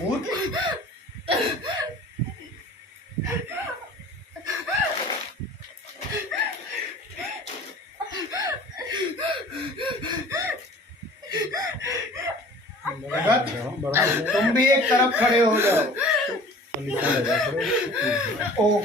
मूर्ख। तुम भी एक तरफ खड़े हो जाओ। ओ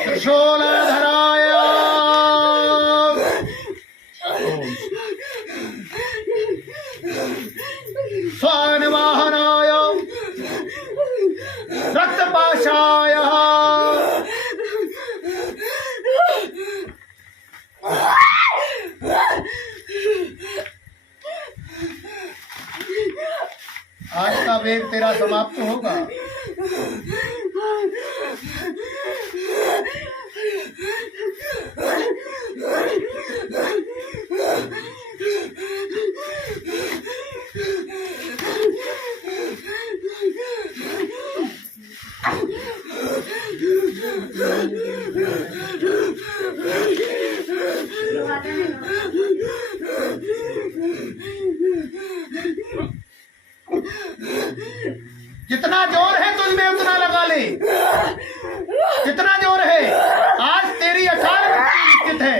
त्रिशूलधराय स्वानवाहनाय रक्तपाशाय आज का वेग तेरा समाप्त होगा। जितना जोर है तुझमें उतना लगा ले, जितना जोर है। आज तेरी अकाल मृत्यु निश्चित है।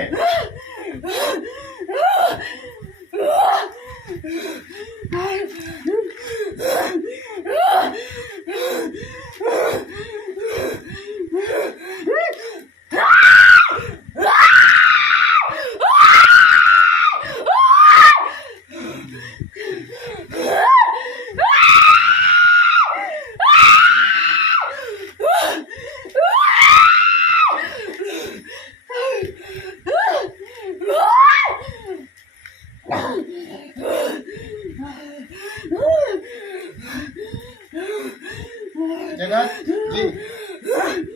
जगत जी,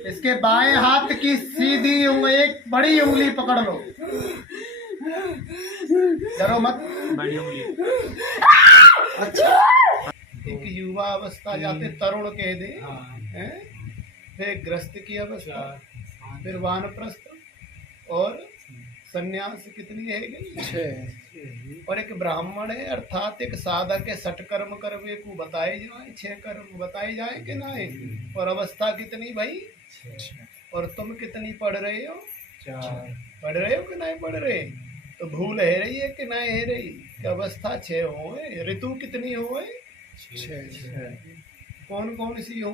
इसके बाएं हाथ की सीधी उंगली, एक बड़ी उंगली पकड़ लो, डरो मत। बड़ी उंगली। अच्छा, एक युवा अवस्था जाते तरुण कह दे, फिर ग्रस्त की अवस्था, फिर वानप्रस्थ और संन्यास कितनी है गई। और एक ब्राह्मण है, अर्थात एक साधक है। 60 कर्म करवे को बताए जाए, 6 कर्म बताए जाए कि नहीं। और अवस्था कितनी भाई? और तुम कितनी पढ़ रहे हो? 4 पढ़ रहे हो कि नहीं पढ़ रहे? तो भूल है रही है कि नहीं है रही कि अवस्था 6 हो। ऋतु कितनी हो? 6। कौन कौन सी हो?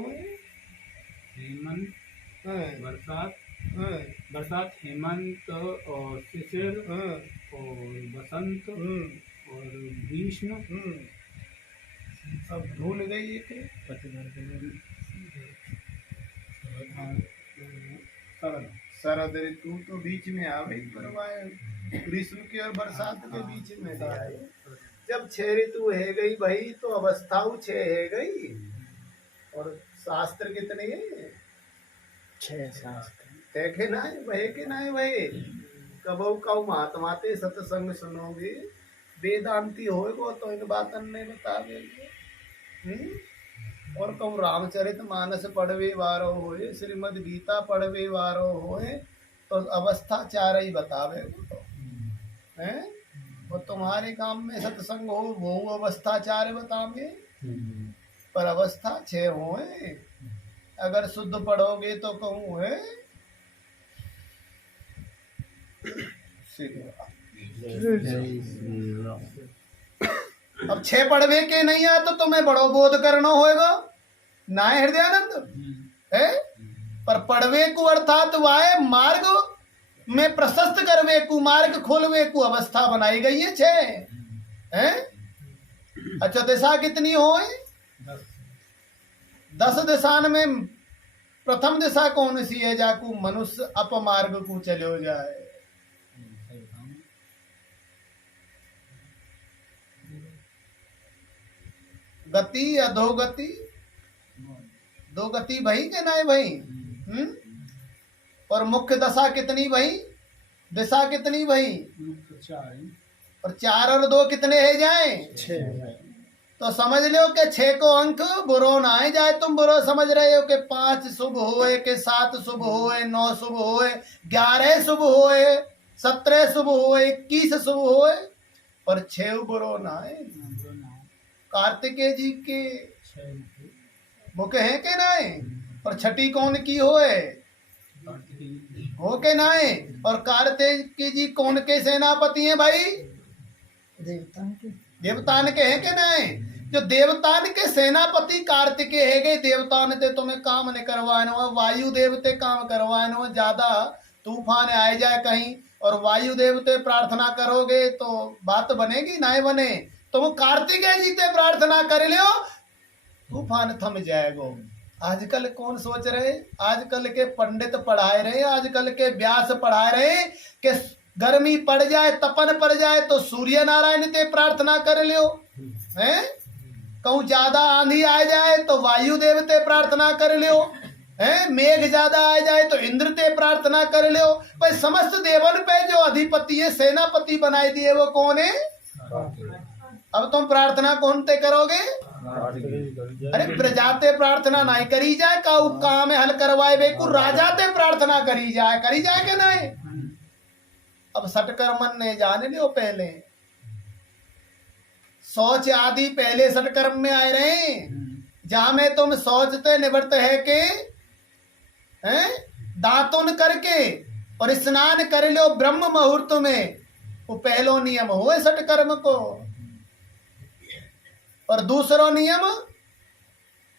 हेमंत, बरसात, बरसात, हेमंत और शिशिर और बसंत और ग्रीष्म। अब भूल गई है शरद ऋतु तो बीच में आ गई, पर ग्रीष्म के और बरसात के बीच में नहीं आई। जब 6 ऋतु है गई भाई, तो अवस्था 6 है गई। और शास्त्र कितने हैं? 6 शास्त्र देखे ना वही के ना वही। कबो कऊ महात्मा ते सत्संग सुनोगे, वेदांती होएगो तो इन बातन ने बतावेगे। और कहूँ रामचरित मानस पढ़वे वारो होए, श्रीमद गीता पढ़वे वारो होए, तो अवस्था 4 ही बतावे तो हैं। और तुम्हारे काम में सत्संग हो वो अवस्था 4 बतावे, पर अवस्था 6 होए। अगर शुद्ध पढ़ोगे तो कहूँ है अब 6 पढ़वे के नहीं आ तो तुम्हें बड़ो बोध करना होएगा ना हृदयानंद है। पर पढ़वे को अर्थात वाए मार्ग में प्रशस्त करवे को, मार्ग खोलवे को अवस्था बनाई गई है 6 है। अच्छा, दिशा कितनी हो? 10 दिशान में प्रथम दिशा कौन सी है? जाकू मनुष्य अपमार्ग को चलो जाए। गति अधोगति, 2 गति भाई के ना भाई। और मुख्य दशा कितनी भाई? दिशा कितनी भाई? 4। और 4 और 2 कितने है जाए? 6। तो समझ लो कि 6 को अंक बुरो ना आए जाए। तुम बुरो समझ रहे हो कि 5 शुभ होए, कि 7 शुभ होए, 9 शुभ होए, 11 शुभ होए, 17 शुभ होए, 21 शुभ होए, पर 6 बुरो ना आए। कार्तिकेय जी के मुख है के नाए, और छठी कौन की होए, हो के नाए। और कार्तिकेय जी कौन के सेनापति हैं भाई, देवतान के हैं के नाए। जो देवतान के सेनापति कार्तिकेय है गए, देवतान ते तुम्हें काम नहीं करवाना, वायु देवते काम करवाना। ज्यादा तूफान आए जाए कहीं और वायु देवते प्रार्थना करोगे तो बात बनेगी नहीं बने। तुम कार्तिकेय जी ते प्रार्थना कर लो, तूफान थम जाएगो। आजकल कौन सोच रहे, आजकल के पंडित पढ़ाए रहे, आजकल के व्यास पढ़ाए रहे कि गर्मी पड़ जाए, तपन पड़ जाए तो सूर्य नारायण ते प्रार्थना कर लो, हैं? कहूँ ज्यादा आंधी आ जाए तो वायु देवते प्रार्थना कर लो, हैं? मेघ ज्यादा आ जाए तो इंद्र ते प्रार्थना कर लो। भाई समस्त देवन पे जो अधिपति है, सेनापति बनाए दिए, वो कौन है? अब तुम प्रार्थना कौन ते करोगे? अरे प्रजाते प्रार्थना नहीं करी जाए, का काम हल करवाए बेकु राजाते प्रार्थना करी जाए के नहीं। अब सटकर्मन ने जाने लो, पहले शौच आदि पहले सटकर्म में आए रहे, जहां में तुम सोचते निवृत्त है के, हैं? दातुन करके और स्नान कर लो ब्रह्म मुहूर्त में, वो पहलो नियम हुए सटकर्म को। और दूसरो नियम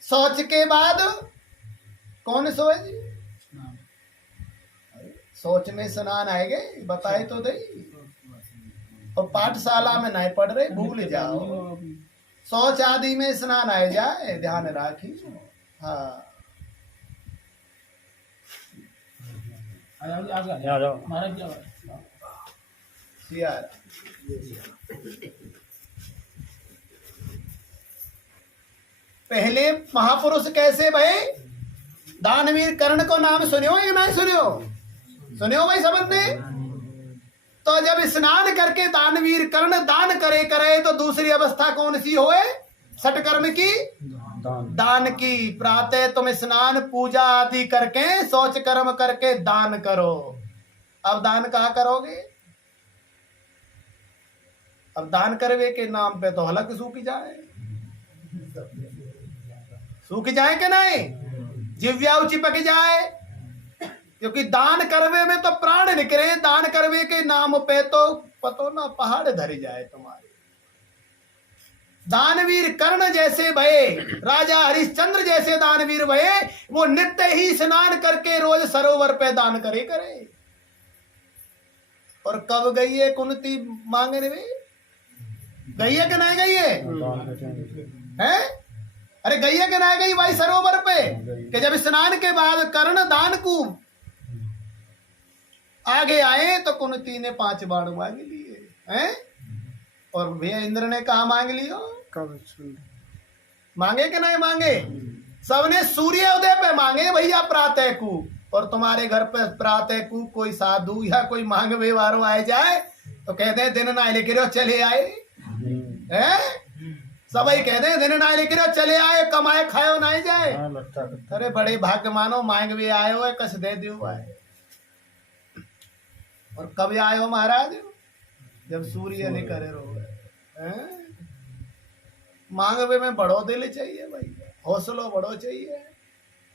शौच के बाद कौन सोए जी? शौच में स्नान आएगे बताए तो दे, और पाठशाला में नहीं पढ़ रहे भूल जाओ। शौच आदि में स्नान आए जाए, ध्यान राखी। हाँ पहले महापुरुष कैसे भाई, दानवीर कर्ण को नाम सुनियो या नहीं सुनियो? सुनियो भाई सबने। तो जब स्नान करके दानवीर कर्ण दान करे तो दूसरी अवस्था कौन सी होए? सटकर्म की, दान की। प्रातः तुम स्नान पूजा आदि करके शौच कर्म करके दान करो। अब दान कहाँ करोगे? अब दान करवे के नाम पे तो हलक सूख जाए, सूख जाए कि नहीं, जिव्याऊ चिपक जाए। क्योंकि दान करवे में तो प्राण निकले, दान करवे के नाम पे तो पतो ना पहाड़ धर जाए तुम्हारे। दानवीर कर्ण जैसे भये, राजा हरिश्चंद्र जैसे दानवीर भये, वो नित्य ही स्नान करके रोज सरोवर पे दान करे। और कब गई है कुंती मांगने में? गई है कि नहीं गई है? अरे गई है कि नहीं गई भाई सरोवर पे? कि जब स्नान के बाद कर्ण दान को आगे आए तो कुंती ने 5 बाण मांग लिए हैं, और भैया इंद्र ने कहा मांग लियो? मांगे कि नहीं मांगे? सबने सूर्य उदय पे मांगे भैया प्रातः को। और तुम्हारे घर पे प्रातः को कोई साधु या कोई मांग व्यवहार आए जाए तो कहते हैं दिन ना लेके रहो चले आए, हैं? सबई कहते हैं दिन ना लेके रहो चले आए, कमाए खाओ नहीं जाए। अरे बड़े भाग्य मानो, मांग भी आए हो कस दे दियो आए। और कब आए हो महाराज? जब सूर्य ने करे रो। मांगवे में बड़ो दिल चाहिए भाई, हौसलो बड़ो चाहिए।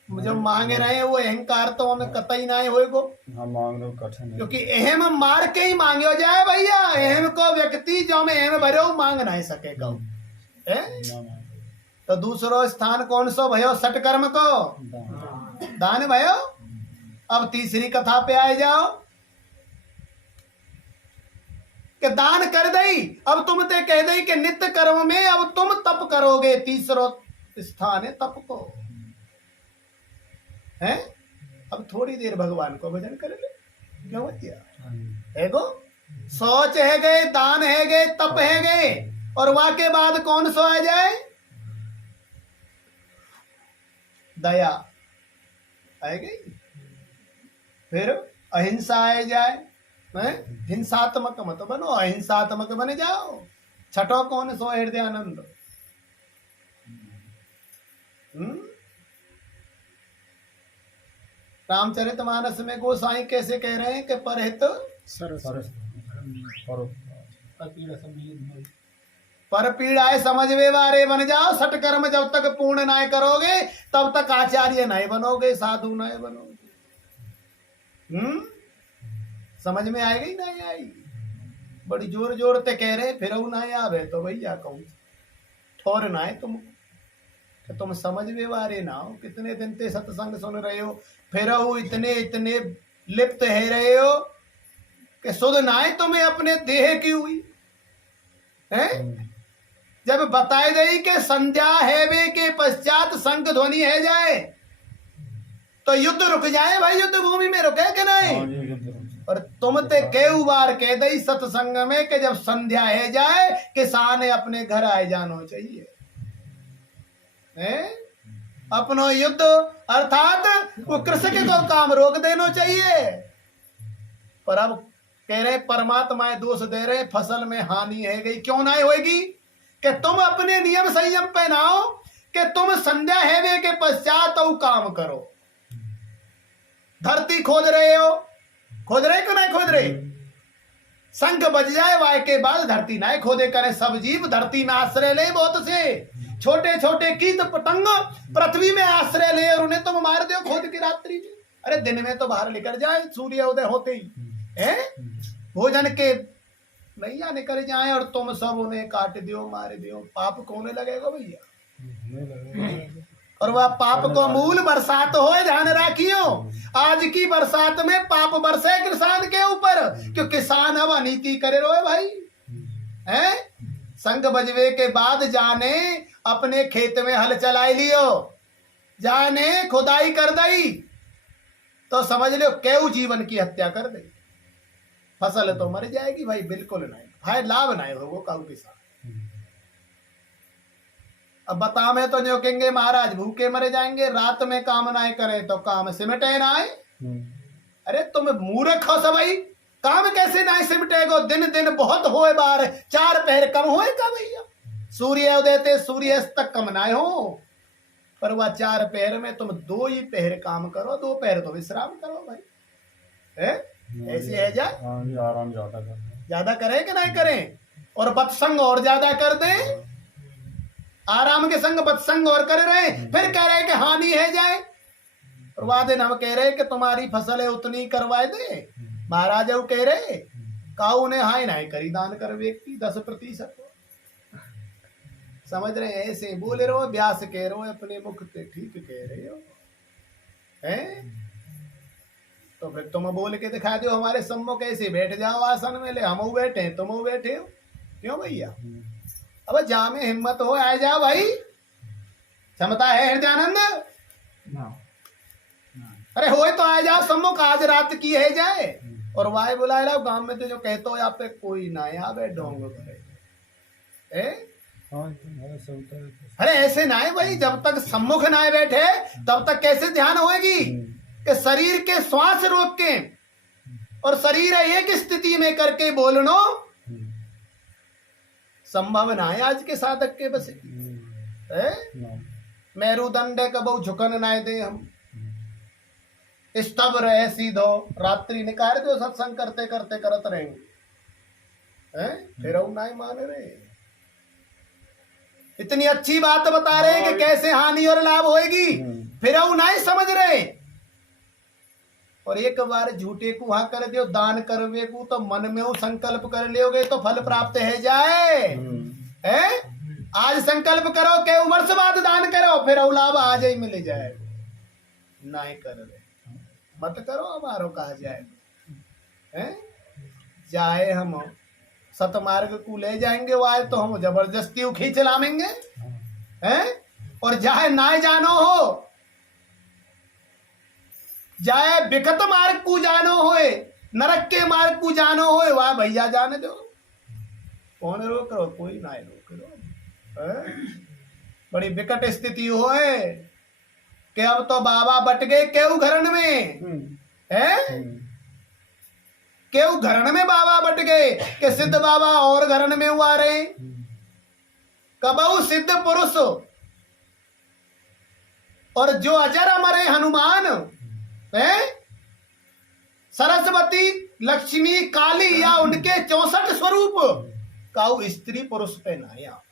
जब मांगे रहे वो अहंकार तो हमें कतई ना होएगो। क्योंकि अहम मार के ही मांगे जाए भैया। अहम को व्यक्ति जो में अहम भरे मांग नहीं सकेगा। तो दूसरो स्थान कौन सो भयो? सटकर्म को दान भयो। अब तीसरी कथा पे आए जाओ कि दान कर दई। अब तुम ते कह दई कि नित्य कर्म में अब तुम तप करोगे। तीसरो स्थान है तप को, है? अब थोड़ी देर भगवान को भजन कर ले, क्यों भैया? है गो सोच है गए, दान है गए, तप है गए, और वहां के बाद कौन सो आ जाए? दया आ गई। फिर अहिंसा आ जाए। हिंसात्मक मत बनो, अहिंसात्मक बन जाओ। छठो कौन सो? हृदयानंद। रामचरितमानस में गोसाई कैसे कह रहे हैं कि परहित पर पीड़ाए समझ वे वारे बन जाओ, सट कर्म जब तक पूर्ण नाय करोगे तब तक आचार्य नहीं बनोगे, साधु नहीं बनोगे। समझ में आएगी नहीं आएगी? बड़ी जोर जोर ते कह रहे फिर नहीं आवे तो भैया कहूँ ठोर ना है तुम समझ में वारे ना हो। कितने दिन ते सत्संग सुन रहे हो, फिर इतने इतने लिप्त है रहे हो कि सुध ना है तुम्हें अपने देह की हुई है। जब बताए गई कि संध्या है वे के पश्चात शंख ध्वनि है जाए तो युद्ध रुक जाए भाई, युद्ध भूमि में रुके कि नहीं? और तुम ते कई बार कह दई सत्संग में कि जब संध्या है जाए किसान अपने घर आए जाना चाहिए है? अपनो युद्ध अर्थात वो कृषक को काम रोक देना चाहिए। पर अब कह रहे परमात्मा दोष दे रहे फसल में हानि है गई, क्यों ना होगी? कि तुम अपने नियम संयम पहनाओ कि तुम संध्या है के पश्चात तो काम करो। धरती खोद रहे हो, खोद रहे को नहीं खोद रहे? शंख बज जाए वाय के बाद धरती ना खोदे करे सब जीव, धरती में आश्रय ले बहुत से छोटे छोटे कीट पतंग पृथ्वी में आश्रय ले और उन्हें तुम मार दो खोद की रात्रि में। अरे दिन में तो बाहर निकल जाए सूर्य उदय होते ही है, भोजन के नैया निकल जाए और तुम सब उन्हें काट दियो मार दियो, पाप कौन लगेगा भैया? और वह पाप को मूल बरसात हो, ध्यान रखियो। आज की बरसात में पाप बरसे किसान के ऊपर, क्यों किसान अब अनीति करे रोए भाई हैं। संग बजवे के बाद जाने अपने खेत में हल चलाई लियो, जाने खुदाई कर दई तो समझ लो केऊ जीवन की हत्या कर दे। फसल तो मर जाएगी भाई, बिल्कुल नहीं भाई, लाभ नहीं होगा काऊ किसान। अब बता में तो जो कहेंगे महाराज भूखे मरे जाएंगे, रात में काम ना करे तो काम सिमटे ना आए। अरे तुम मूर्ख हो सभी, काम कैसे ना सिमटेगो? दिन दिन बहुत होए बार, 4 पहर कम होएगा भैया। सूर्य उदय से सूर्यास्त तक कम ना हो, पर वह 4 पहर में तुम 2 ही पहर काम करो, 2 पहर तो विश्राम करो भाई है? ऐसे है जा आराम ज्यादा करें कि नहीं करें? और बत्संग और ज्यादा कर दें, आराम के संग बत्संग और कर रहे, फिर कह रहे कि हानि है जाए। और वादे हम कह रहे कि तुम्हारी फसल है उतनी करवाए दे, महाराज कह रहे काऊ ने हाय नहीं करी दान कर व्यक्ति 10%। समझ रहे? ऐसे बोले रहो, व्यास कह रहे हो अपने मुख पे, ठीक कह रहे हो हैं? तो फिर तुम बोल के दिखा दो हमारे सम्मुख, ऐसे बैठ जाओ आसन में, ले हम बैठे तुम बैठे हो, क्यों भैया? अब जा में हिम्मत हो आए जाओ भाई, क्षमता है हृदयानंद? अरे होए तो आए जाओ सम्मुख, आज रात की है जाए। और वाय बुलाए लाओ गांव में तो जो कहते हो यहाँ पे कोई ना यहाँ पे ढोंग करे। अरे ऐसे ना है भाई, जब तक सम्मुख ना बैठे तब तक कैसे ध्यान होएगी? कि शरीर के श्वास रोक के और शरीर एक स्थिति में करके बोलनो संभव ना है आज के साधक के बस। मेरुदंड कबू झुकन ना दे, हम स्तब रहे सीधो, रात्रि निकाल दो सत्संग करते करते करत रहेंगे, फिर ना मान रहे। इतनी अच्छी बात बता रहे कि कैसे हानि और लाभ होएगी, फिर नहीं समझ रहे। और एक बार झूठे को वहां कर दियो दान करवे को, तो मन में वो संकल्प कर लियोगे तो फल प्राप्त है जाए है? आज संकल्प करो के वर्ष बाद दान करो, फिर लाभ आज ही मिल जाए। नहीं कर रहे मत करो, हमारो कहा जाए है? जाए हम सतमार्ग को ले जाएंगे, वो आए तो हम जबरदस्ती खींच लामेंगे है? और जाए ना जानो हो, जाए विकट मार्ग को जानो होए, नरक के मार्ग को जानो होए, वह भैया जाने दो, कौन रोक रो? कोई ना रोक रो। बड़ी विकट स्थिति होए कि अब तो बाबा बट गए केऊ घरण में है? केऊ घरण में बाबा बट गए कि सिद्ध बाबा और घरण में हुआ रहे। कबहू सिद्ध पुरुष और जो अजर अमर है हनुमान है, सरस्वती लक्ष्मी काली या उनके 64 स्वरूप काऊ स्त्री पुरुष पे नाया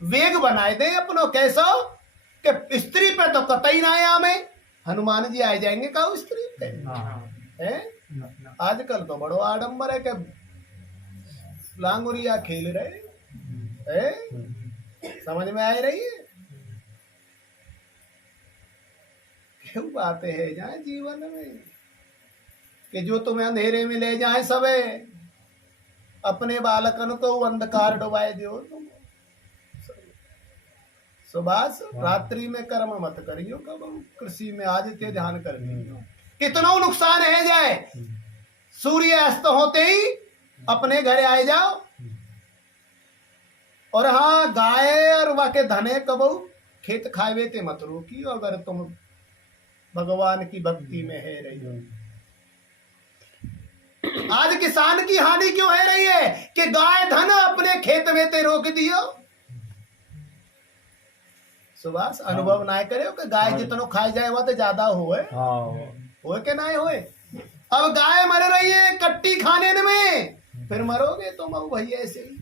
वेग बनाए दे अपनो कैसो कि स्त्री पे तो कतई ना आया में हनुमान जी आ जाएंगे काऊ स्त्री पे है। आजकल तो बड़ो आडंबर है कि लांगुरिया खेल रहे है, समझ में आ रही है क्यों बातें है जाए जीवन में कि जो तुम्हें अंधेरे में ले जाए सबे अपने बालकन को अंधकार डुबाए दो तुम। सुभाष रात्रि में कर्म मत करियो, कब कृषि में आज ते ध्यान कर कितना नुकसान है जाए, सूर्य अस्त होते ही अपने घर आए जाओ। और हाँ गाय और वाके धने कबू खेत खावे ते मत रोकी अगर तुम भगवान की भक्ति में है रही हो। आज किसान की हानि क्यों है रही है कि गाय धन अपने खेत में ते रोक दियो। सुभाष अनुभव ना करे कि गाय जितना खाई जाए वह तो ज्यादा होए के ना होए। अब गाय मर रही है कट्टी खाने में, फिर मरोगे तुम अब भैया ऐसे ही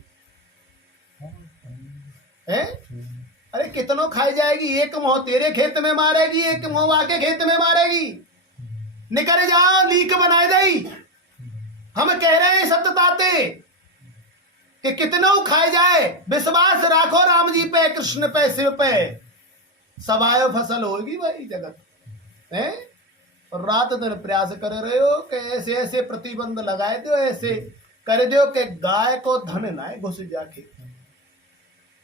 है। अरे कितनों खाई जाएगी, एक मुंह तेरे खेत में मारेगी एक मुंह वाके खेत में मारेगी। निकल जा लीक बनाए दई। हम कह रहे हैं सत्यताते कि कितनों खाए जाए, विश्वास राखो राम जी पे, कृष्ण पे, शिव पे, सबायो फसल होगी भाई जगत है। और रात दिन प्रयास कर रहे हो कि ऐसे ऐसे प्रतिबंध लगाए दो, ऐसे कर दो कि गाय को धन ना घुस जाके।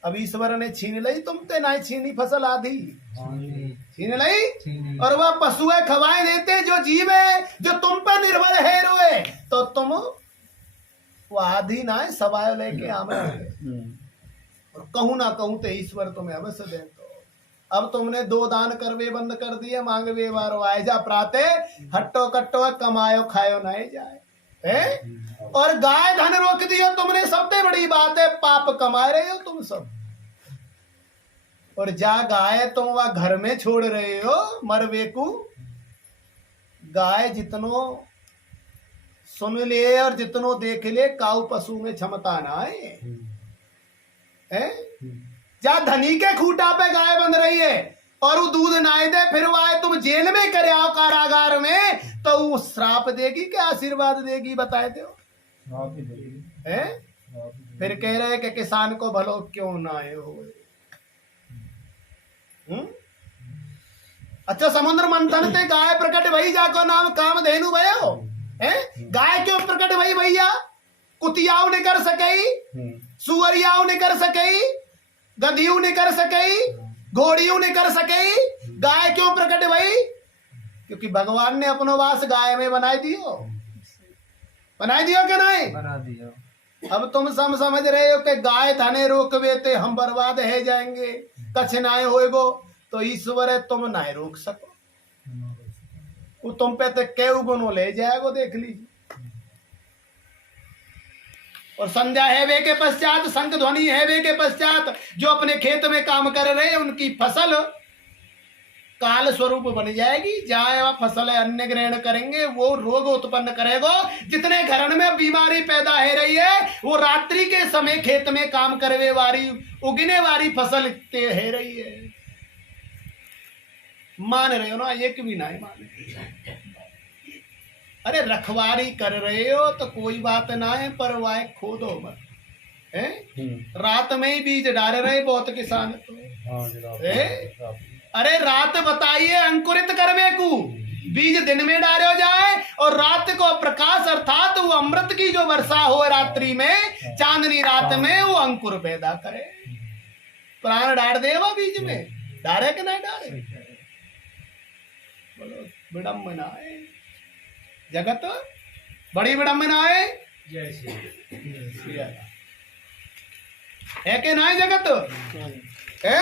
अब ईश्वर ने छीन ली तुमते ना छीनी फसल आधी छीन ली, और वह पशुए खवाए देते जो जीव है जो तुम पर निर्भर है रोए, तो तुम वो आधी ना सवायो लेके आवे। और कहूं ना कहूं तो ईश्वर तुम्हें अवश्य दे। तो अब तुमने 2 दान करवे बंद कर दिए, मांगवे वारो आए जा प्राते, हट्टो कट्टो कमायो खायो नहीं जाए है। और गाय धन रोक दियो तुमने, सबसे बड़ी बात है पाप कमा रहे हो तुम सब। और जा गाय तुम वह घर में छोड़ रहे हो मरवे को। गाय जितनो सुन ले और जितनो देख ले काऊ पशु में क्षमता ना है। जा धनी के खूटा पे गाय बंध रही है और वो दूध ना दे, फिर वह तुम जेल में करे आओ कारागार में, तो वो श्राप देगी क्या आशीर्वाद देगी बताए दो है। फिर कह रहे कि किसान को भलो क्यों ना हो। अच्छा समुद्र मंथन से गाय प्रकट भई जाको नाम काम धेनु भयो है। गाय क्यों प्रकट भई भैया, कुतियाऊ ने कर सकई, सुअरियाऊ ने कर सकई, गधियू ने कर सकई, घोड़ियों ने कर सकई। गाय क्यों प्रकट भई, क्योंकि भगवान ने अपनो वास गाय में बनाई दियो कि नहीं बना दियो। अब तुम समझ रहे हो कि गाय थाने रोकवे ते हम बर्बाद है जाएंगे, कछ नाय होएगो, तो ईश्वर है तुम ना रोक सको। वो तुम पे तो के गुनो ले जाएगो देख लीजिए। और संध्या हैवे के पश्चात, शंख ध्वनि हैवे के पश्चात जो अपने खेत में काम कर रहे हैं उनकी फसल काल स्वरूप बन जाएगी। जाए वह फसल अन्य ग्रहण करेंगे, वो रोग उत्पन्न करेगा। जितने घरन में बीमारी पैदा हो रही है वो रात्रि के समय खेत में काम करवे वाली उगने वाली फसल ते है रही है। मान रहे हो ना, एक भी नहीं मान। अरे रखवारी कर रहे हो तो कोई बात ना है, पर वाय खोदो मत है। रात में ही बीज डाल रहे बहुत किसान तो अरे रात बताइए अंकुरित करवे को, बीज दिन में डालो जाए और रात को प्रकाश अर्थात वो अमृत की जो वर्षा हो रात्रि में, चांदनी रात में वो अंकुर पैदा करे। प्राण डाल दे वो बीज में, डाले कि नहीं डाले। बोलो विडम्बना है जगत, बड़ी विडम्बना है कि नहीं जगत है।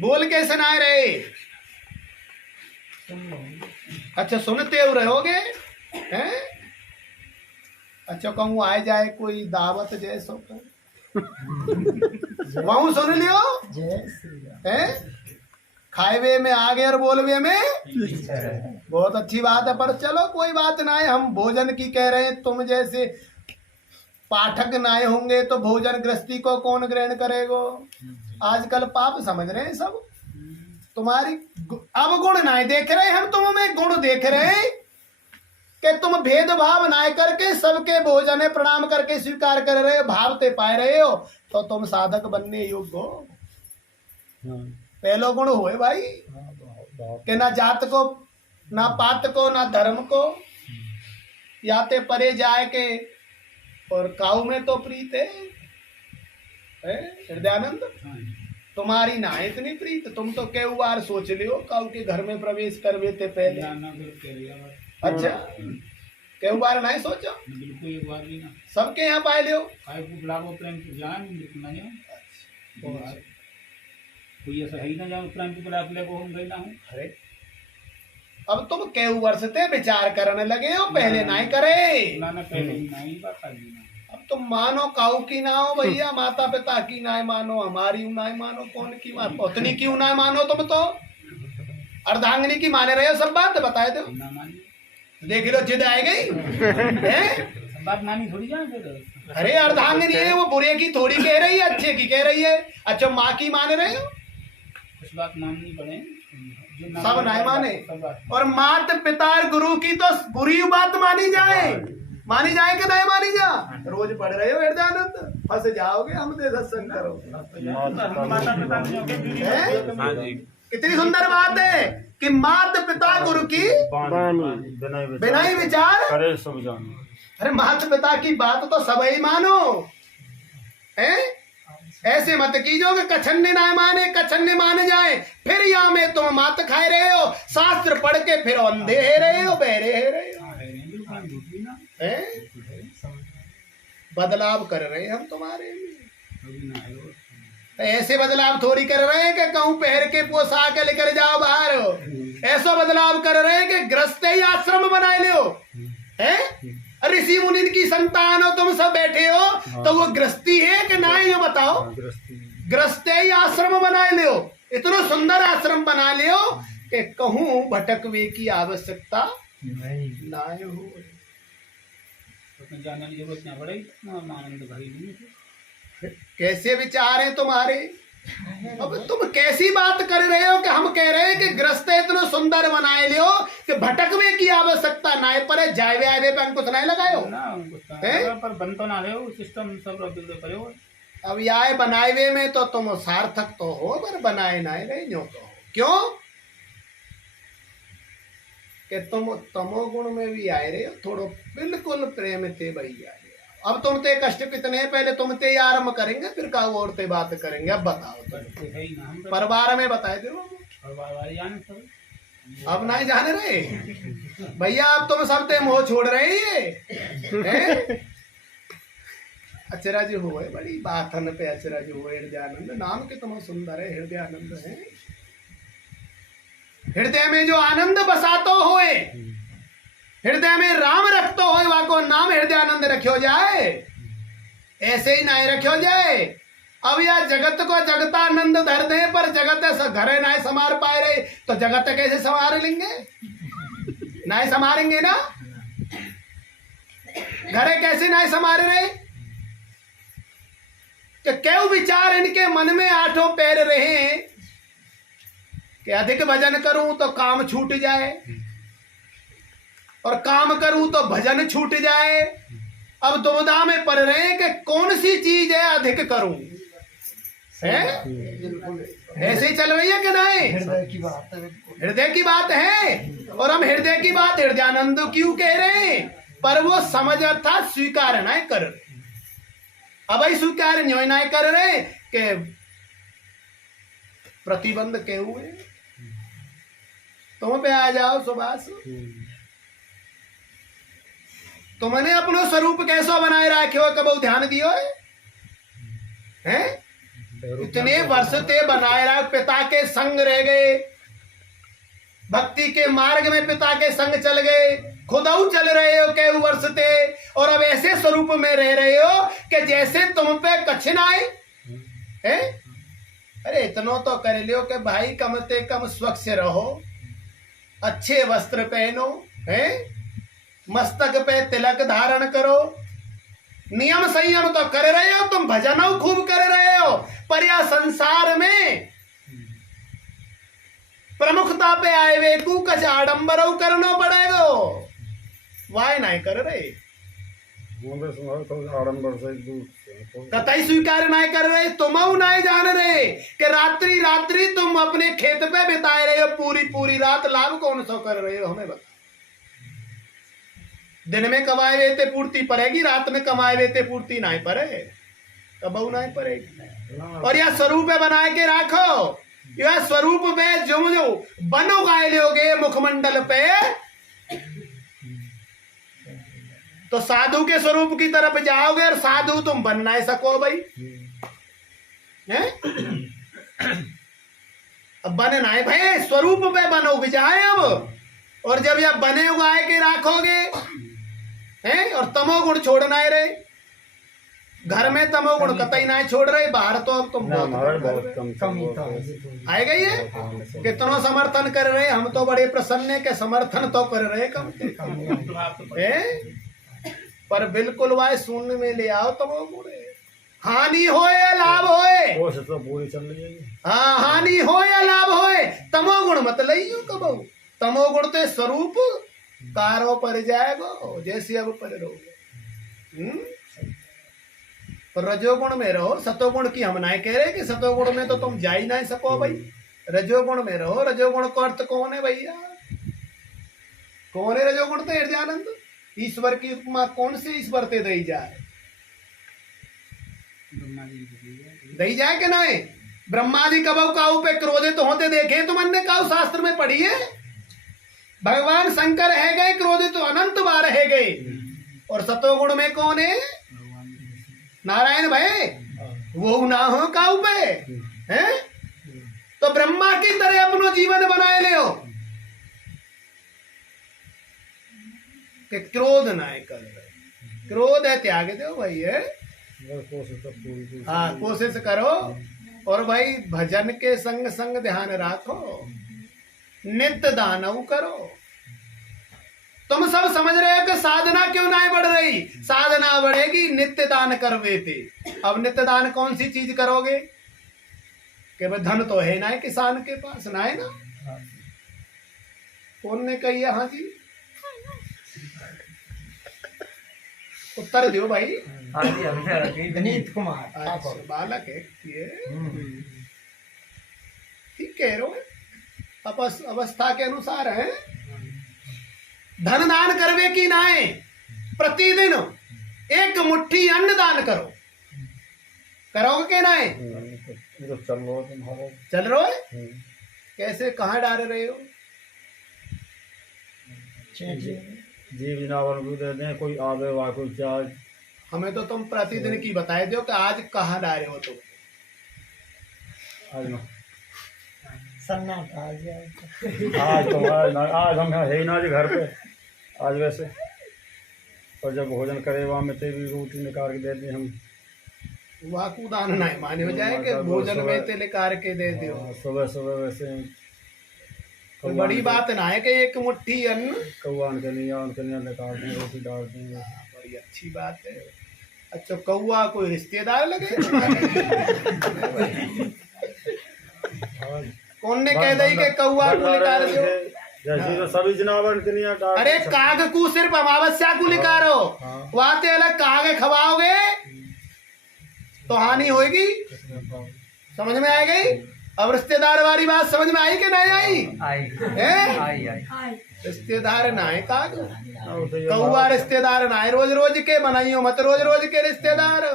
बोल के सुनाए रहे। अच्छा सुनते हो रहोगे हैं। अच्छा कहूँ आए जाए कोई दावत जैसो वहां सुन लियो हैं, खाएवे में आगे और बोलवे में बहुत अच्छी बात है। पर चलो कोई बात ना है, हम भोजन की कह रहे हैं, तुम जैसे पाठक नाए होंगे तो भोजन गृहस्थी को कौन ग्रहण करेगो। आजकल पाप समझ रहे हैं सब तुम्हारी। अब गुण नाए देख रहे, हम तुम में गुण देख रहे हैं कि तुम भेदभाव नाए करके सबके भोजन है प्रणाम करके स्वीकार कर रहे हो, भावते पाए रहे हो, तो तुम साधक बनने योग्य हो। पहलो गुण हुए भाई कि ना जात को, ना पात को, ना धर्म को, याते परे जाए के, और काऊ में तो प्रीत है हृदयानंद। तुम्हारी ना है इतनी प्रीत, तुम तो कई बार सोच लियो काऊ के घर में प्रवेश करवे थे पहले। अच्छा कई बार नहीं सोचो, बिल्कुल एक बार भी ना। सबके यहाँ पाए लियो। प्रेम से जान कोई ऐसा है ही ना जाओ प्रेम के बुला को हम गए ना हूँ। अरे अब तुम कई वर्ष से विचार करने लगे हो, पहले नहीं करे ना पहले ही नहीं बात आ गई ना। अब तुम मानो काऊ की ना हो भैया, माता पिता की ना मानो, हमारी ना मानो, कौन की मानो, पत्नी की ना मानो, तुम तो अर्धांगिनी की माने रहे हो। सब बात बताए दो, ना मानी देख लो जिद आए गई हैं? बात मानी थोड़ी जाए फिर। अरे अर्धांगिनी है वो, बुरे की थोड़ी कह रही है, अच्छे की कह रही है। अच्छा माँ की मान रहे हो, कुछ बात माननी पड़े, सब नहीं माने। और माता पिता गुरु की तो बुरी बात मानी जाए, मानी जाए कि नहीं मानी जा। रोज पढ़ रहे हो हृदयानंद, फंस जाओगे हम दे सत्संग करो। कितनी सुंदर बात है कि माता पिता गुरु की बिना ही विचार करे सब जानो। अरे माता पिता की बात तो सब ही मानो हैं? ऐसे मत कीजो कि कछन्ने ना माने, कछन्ने माने जाए, फिर यहाँ में तुम मात खाए रहे हो, शास्त्र पढ़ के फिर अंधे है रहे हो, बहरे है रहे हो हैं? बदलाव कर रहे हैं हम तुम्हारे में। ऐसे बदलाव थोड़ी कर रहे हैं कि कहूँ पहर के पोसा के लेकर जाओ बाहर, ऐसा बदलाव कर रहे हैं कि ग्रस्त ही आश्रम बनाए लो हैं? ऋषि मुनि की संतान हो तुम सब बैठे हो, तो वो गृहस्थी है कि ना, ये बताओ। गृहस्थ ही आश्रम बनाए लियो, इतना सुंदर आश्रम बना लियो कि कहूँ भटकवे की आवश्यकता नहीं हो। जानने की जरूरत ना पड़े, आनंद भरी नहीं। कैसे विचार है तुम्हारे? अब तुम कैसी बात कर रहे हो कि हम कह रहे हैं कि ग्रस्त इतना सुंदर बनाए लियो कि भटकवे की आवश्यकता ना पड़े, जायवे आयवे पे अंकुश नहीं लगाए हो ना, पर बन तो ना रहे हो, सिस्टम सब करे हो। अब याए बनाए में तो तुम सार्थक तो हो, पर बनाए ना रहे न्यो तो हो। क्यों कि तुम तमोगुण में भी आए रहे हो, थोड़ो बिल्कुल प्रेम थे भैया। अब तुम ते कष्ट कितने हैं, पहले तुम ते आरम्भ करेंगे फिर का और ते बात करेंगे। अब बताओ परिवार में बताए दो, अब नहीं जाने रहे भैया, अब तुम सब ते मोह छोड़ रहे हैं। अचरज हुए बड़ी बातन पे, अचरज हुए हृदयानंद, नाम के तुम सुंदर है हृदयानंद है। हृदय में जो आनंद बसातो होए, हृदय में राम रखतो हो, वाको नाम हृदयानंद रखियो जाए, ऐसे ही नहीं रखियो जाए। अब यह जगत को जगतानंद धर दे, पर जगत घरे नहीं समार पाए रहे, तो जगत कैसे संवार लेंगे? नहीं संवारेंगे ना, घरे कैसे नहीं संवार रहे? कि क्यों विचार इनके मन में आठों पैर रहे कि अधिक भजन करूं तो काम छूट जाए, और काम करूं तो भजन छूट जाए। अब दुविधा में पड़ रहे हैं कि कौन सी चीज है अधिक करूं, है? ऐसे ही चल रही है कि नहीं? हृदय की बात है, हृदय की बात है, और हम हृदय की बात हृदयानंद क्यों कह रहे हैं? पर वो समझ था स्वीकार नहीं कर रहे। अब स्वीकार नहीं कर रहे कि प्रतिबंध के हुए। तुम पे आ जाओ सुभाष, तुमने अपना स्वरूप कैसा बनाए रखे हो, कब ध्यान दियो है? इतने वर्ष ते बनाए रहा, पिता के संग रह गए, भक्ति के मार्ग में पिता के संग चल गए, खुदाऊ चल रहे हो कई वर्ष थे, और अब ऐसे स्वरूप में रह रहे हो कि जैसे तुम पे कछिन आए हैं। अरे इतना तो कर लियो कि भाई कम से कम स्वच्छ रहो, अच्छे वस्त्र पहनो, हैं, मस्तक पे तिलक धारण करो, नियम संयम तो कर रहे हो, तुम भजनों खूब कर रहे हो, पर यह संसार में प्रमुखता पे आए वे तू कछ आडंबरों करना पड़ेगा, वाय नहीं कर रहे, कतई स्वीकार नहीं कर रहे, तुम नहीं जान रहे कि रात्रि रात्रि तुम अपने खेत पे बिताए रहे हो, पूरी पूरी रात लाभ कौन सा कर रहे हो, हमें बता। दिन में कमाए हुए थे पूर्ति पड़ेगी, रात में कमाए हुए थे पूर्ति नहीं पड़े, कबू नहीं पड़ेगी। और यह स्वरूप बनाए के रखो, यह स्वरूप में जो जो बनो गाय लोगे मुखमंडल पे, तो साधु के स्वरूप की तरफ जाओगे, और साधु तुम बन नहीं सको भाई, हैं? अब बने नहीं भाई, स्वरूप पे बनोगे जाए अब, और जब यह बने उगाए के रखोगे, हैं, और तमोगुण छोड़ना है रे, घर में तमोगुण कतई नहीं छोड़ रहे, बाहर तो अब तुम बहुत कम आएगा ये, कितना समर्थन कर रहे, हम तो बड़े प्रसन्न है कि समर्थन तो कर रहे कम से कम, हैं? पर बिल्कुल वाय शून्य में ले आओ तमोगुण, हानि हो या लाभ होए, तो पूरी चल रही है। हाँ, हानि हो या लाभ होए, तमोगुण मत लइयो कबो, तमोगुण तो स्वरूप कारो पर जाएगो, जैसे अब पर रहोगे, पर रजोगुण में रहो, सतोगुण की हम नहीं कह रहे कि सतोगुण में तो तुम जा ही नहीं सको भाई, रजोगुण में रहो। रजोगुण का अर्थ कौन है भैया, कौन है रजोगुण? तो हृदयानंद, ईश्वर की उपमा कौन से ईश्वर ते दई जाए, दई जाए कि नहीं? ब्रह्मा जी कबू काऊ पे क्रोधित होते देखे तुमने काऊ शास्त्र में पढ़ी है? भगवान शंकर है गए क्रोधित तो अनंत बार है गए, और सतोगुण में कौन है? नारायण भाई, वो ना हो काऊ पे, हैं? तो ब्रह्मा की तरह अपनो जीवन बनाए ले हो कि क्रोध ना कर रहे, क्रोध है त्याग दो भाई, है? हाँ, कोशिश करो, और भाई भजन के संग संग ध्यान रखो, नित्य दानव करो। तुम सब समझ रहे हो कि साधना क्यों नहीं बढ़ रही? साधना बढ़ेगी नित्य दान करवे थे। अब नित्य दान कौन सी चीज करोगे? कि भाई धन तो है ना किसान के पास, ना है ना? कौन ने कही है? हाँ जी, उत्तर दो भाई। विनीत कुमार अच्छा, बालक है ये, ठीक कह रहे हो, अवस्था के अनुसार है। धन दान करवे की नाए, प्रतिदिन एक मुट्ठी अन्न दान करो, करोगे के नाए? चल रहे हो? कैसे, कहाँ डाल रहे हो? जी बिनावर भी दे दें, कोई आवे वा कोई चार्ज, हमें तो तुम प्रतिदिन की बताए दो कि आज कहाँ डाले हो तुम। आज ना सन्नाटा आ गया। आज हम है ही ना जी घर पे आज वैसे, और जब भोजन करे वहाँ में भी रोटी निकाल के दे दी हम, वाकू दान नहीं माने हो जाए कि भोजन में ते निकाल के दे दो। सुबह सुबह वैसे कोई बड़ी बात ना है कि एक मुट्ठी अन्न, कौआन के लिए निकाल दें, रोटी डाल दें, बड़ी अच्छी बात है। अच्छा, कौआ कोई रिश्तेदार लगे? कौन ने कह दी कि कौआ को निकाल दो? जैसे तो सभी जनावर के लिए डाल। अरे काग को सिर्फ अमावस्या को निकालो, वाते अलग काग खवाओगे तो हानि होगी, समझ में आ गई? अब रिश्तेदार वाली बात समझ में आई कि नहीं आई? हैं? रिश्तेदार ना है काग, कौआ रिश्तेदार ना है, रोज रोज के बनाइयो मत, रोज रोज के रिश्तेदार।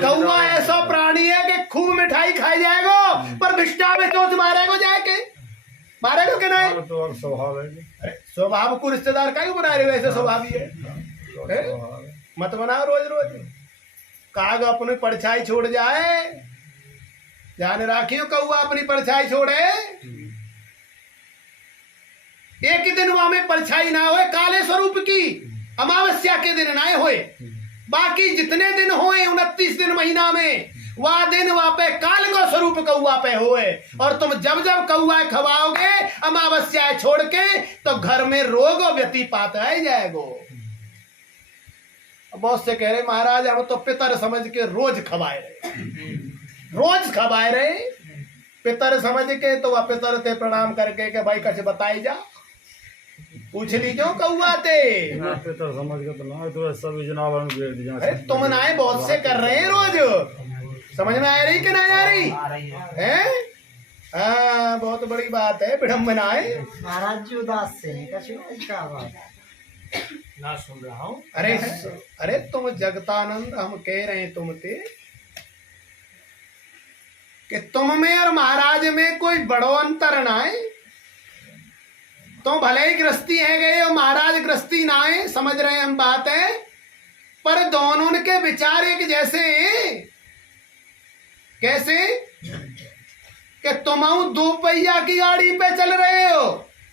कौआ ऐसा प्राणी है कि खूब मिठाई खाई जाएगा, पर भिष्टा में चोट मारेगा जाके, मारेगा कि नहीं? तो स्वभाव है, स्वभाव को रिश्तेदार का ही बना रहे हो, ऐसे स्वभाव ही है, मत बनाओ रोज रोज। काग अपनी परछाई छोड़ जाए, ध्यान राखियो, कौआ अपनी परछाई छोड़े एक दिन वहां में परछाई ना होए काले स्वरूप की, अमावस्या के दिन ना होए, बाकी जितने दिन होए 29 दिन महीना में वह दिन वहां पे काल का स्वरूप कौआ पे होए। और तुम जब जब कौआ खवाओगे अमावस्या छोड़ के तो घर में रोग और व्यतिपात आ जाएगो। बहुत से कह रहे महाराज हम तो पितर समझ के रोज खवाए रहे, रोज खवाए रहे, पितर समझ के तो वह पितर ते प्रणाम करके के भाई कछ बताई जा, पूछ ली क्यों कौआ ते, पितर समझ के तो ना तो सब जनावर में घेर दिया। अरे तुम नाए बहुत से कर रहे हैं रोज, समझ में आ रही कि नहीं आ रही है? हाँ बहुत बड़ी बात है, विडम्बना है। महाराज जी उदास से हैं, कछु क्या बात ना सुन रहा हूँ। अरे अरे तुम जगतानंद हम कह रहे हैं तुमसे कि तुम में और महाराज में कोई बड़ो अंतर ना है। तुम भले ही गृहस्थी है गए और महाराज गृहस्थी ना है, समझ रहे हैं हम बात है, पर दोनों के विचार एक जैसे हैं। कैसे कि तुम 2 पहिया की गाड़ी पे चल रहे हो